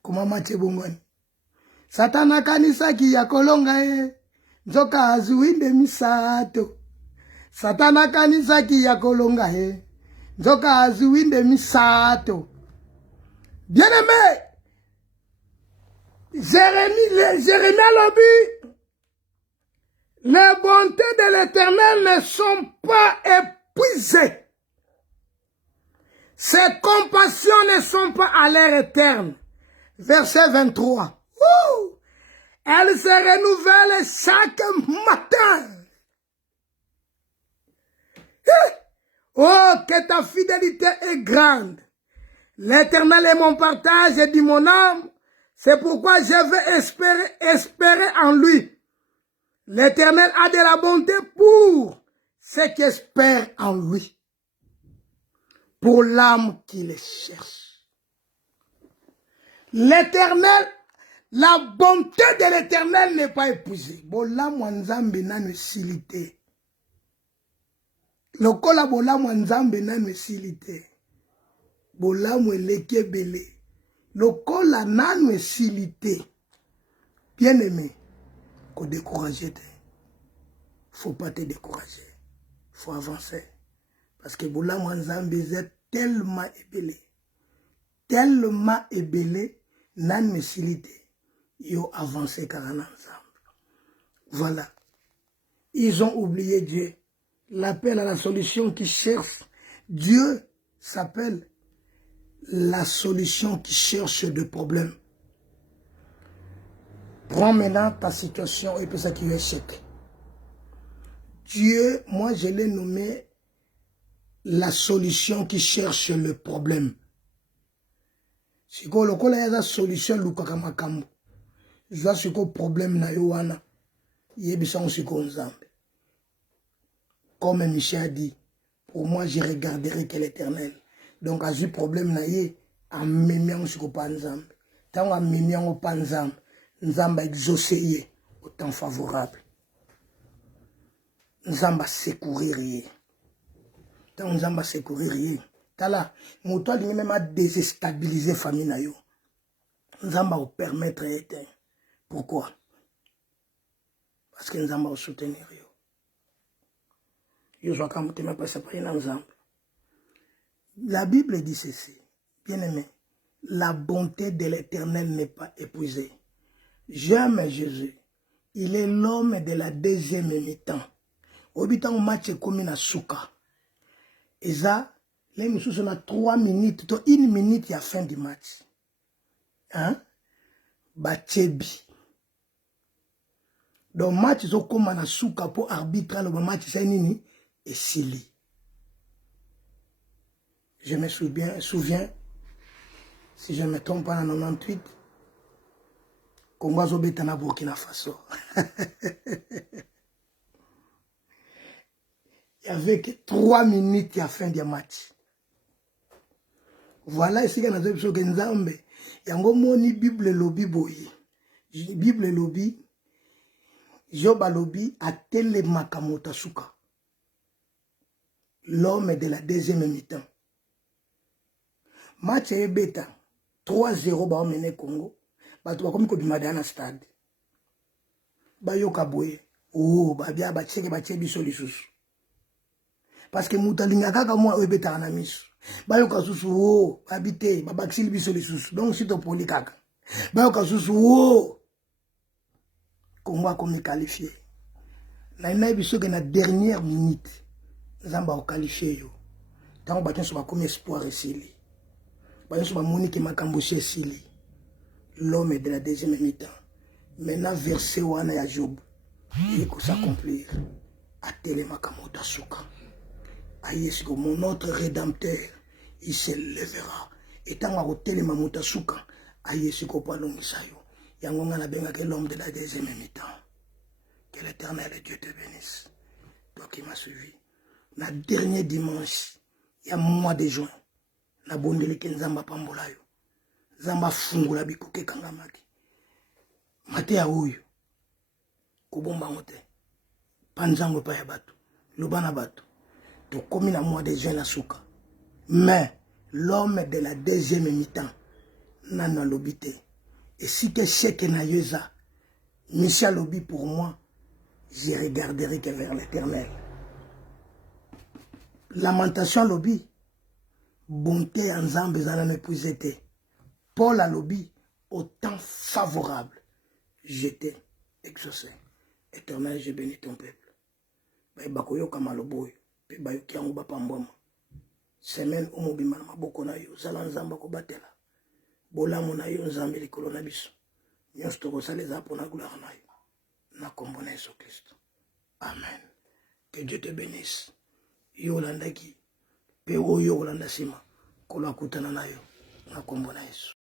Comment match est bon? Satana kanisa ki ya kolonga nzoka azuinde misato. Satana kanisa ki ya kolonga nzoka azuinde misato. Bien-aimé, Jérémie a l'objet. Les bontés de l'Éternel ne sont pas épuisées. Ses compassions ne sont pas à l'air éterne. verset 23. Ouh! Elle se renouvelle chaque matin. Oh, que ta fidélité est grande. L'Éternel est mon partage et dit mon âme. C'est pourquoi je veux espérer en lui. L'Éternel a de la bonté pour ceux qui espèrent en lui. Pour l'âme qui le cherche. L'Éternel, la bonté de l'Éternel n'est pas épuisée. Bolam wanzambe nanu silité. Lokola bolam wanzambe nanu silité. Bolam eleke belé. Lokola nanu silité. Bien aimé, qu'on décourager. Faut pas te décourager. Faut avancer. Parce que bolam wanzambe est tellement ébélé. Tellement ébélé, nanu silité. Ils ont avancé car ensemble. Voilà. Ils ont oublié Dieu. L'appel à la solution qui cherche. Dieu s'appelle la solution qui cherche de problèmes. Prends maintenant ta situation et puis ça qui est échec. Dieu, moi je l'ai nommé la solution qui cherche le problème. Si vous avez la solution, vous avez je suis un problème na yowana. Comme Michel a dit, pour moi je regarderai que l'Éternel. Donc à ce problème na yé, en mémiant sur pas nzambe. Tant en mémiant au panzam, nzamba exaucé au temps favorable. Nzamba secourir yé. Tant nzamba secourir yé. Tala, mon toit lui même a déstabilisé famille na yo. Nzamba au permettre d'éteindre. Pourquoi? Parce que nous allons soutenir. La Bible dit ceci. Bien aimé, la bonté de l'Éternel n'est pas épuisée. J'aime Jésus. Il est l'homme de la deuxième mi-temps. Au bitan au match comme na souka. Et ça, les messieurs sont à 3 minutes, 1 minute à la fin du match. Hein? Bachebi. Donc, match ils ont comme un souka pour arbitrer le match c'est nini et sili. Je me souviens, si je ne me trompe pas en 98, Congo Zobetana Burkina Faso. Il y avait que 3 minutes à la fin du match. Voilà ici qu'on a dit que Nzambe, il y a un Bible lobby boy. Bible lobby. Joba lobby a télé makamota suka. L'homme de la deuxième mi-temps. Match est bêta. 3-0 ba mené Congo. Ba tu comme ko bimada na stade. Ba yoka boye. Oh ba bia ba cheke ba chebi solisusu. Parce que mutalinga kaka moi e bêta na misu. Ba yoka susu oh habité ba baksil biso lisusu. Donc si to poli kaka. Ba yoka susu oh Congo a comme qualifié. Na biso que na dernière minute. Zamba au qualifié yo. Tant ba tenso ba comme espoir esili. Ba tenso ba monique makambo esili. L'homme de la deuxième mi-temps. Maintenant verset wana ya Job. Il faut s'accomplir. A télé makamota suka. Ayesko mon autre rédempteur, il se lèvera. Et tant à télé makamota suka, ayesko palongisayo. Yangonga na benga que l'homme de la deuxième mi-temps. Que l'Éternel et Dieu te bénisse. Toi qui m'as suivi. Na dernier dimanche, il y a mois de juin. Na bondeli ke nzamba pambolayo. Zamba fungula bikuke kangamaki. Mate ya huyu. Kubomba ngote. Panzango pa ya batu. Lubana batu. To komi na mois de juin la souka. Mais l'homme de la deuxième mi-temps n'a lobité. Et si que chèque na yeza, Michel lobby pour moi, je regarderai que vers l'Éternel. Lamentation lobby. Bonté en Zambé zana ne puisse Paul a lobby au temps favorable. J'étais exaucé. Éternel, je bénis ton peuple. Bakoyo kamaloboy. Pe bayoki yango bapambwama. Semaine omobima na maboko na yo. Zala nzamba ko batela. bolamu na yo nzambe likolo na biso nyonso tokosala eza mpona gloire na yo na kombo na Yesu Kristo. Amen. Que Dieu te bénisse. Yo landaki pe oyo kolanda nsima kolo akutana na yo na kombo na Yesu.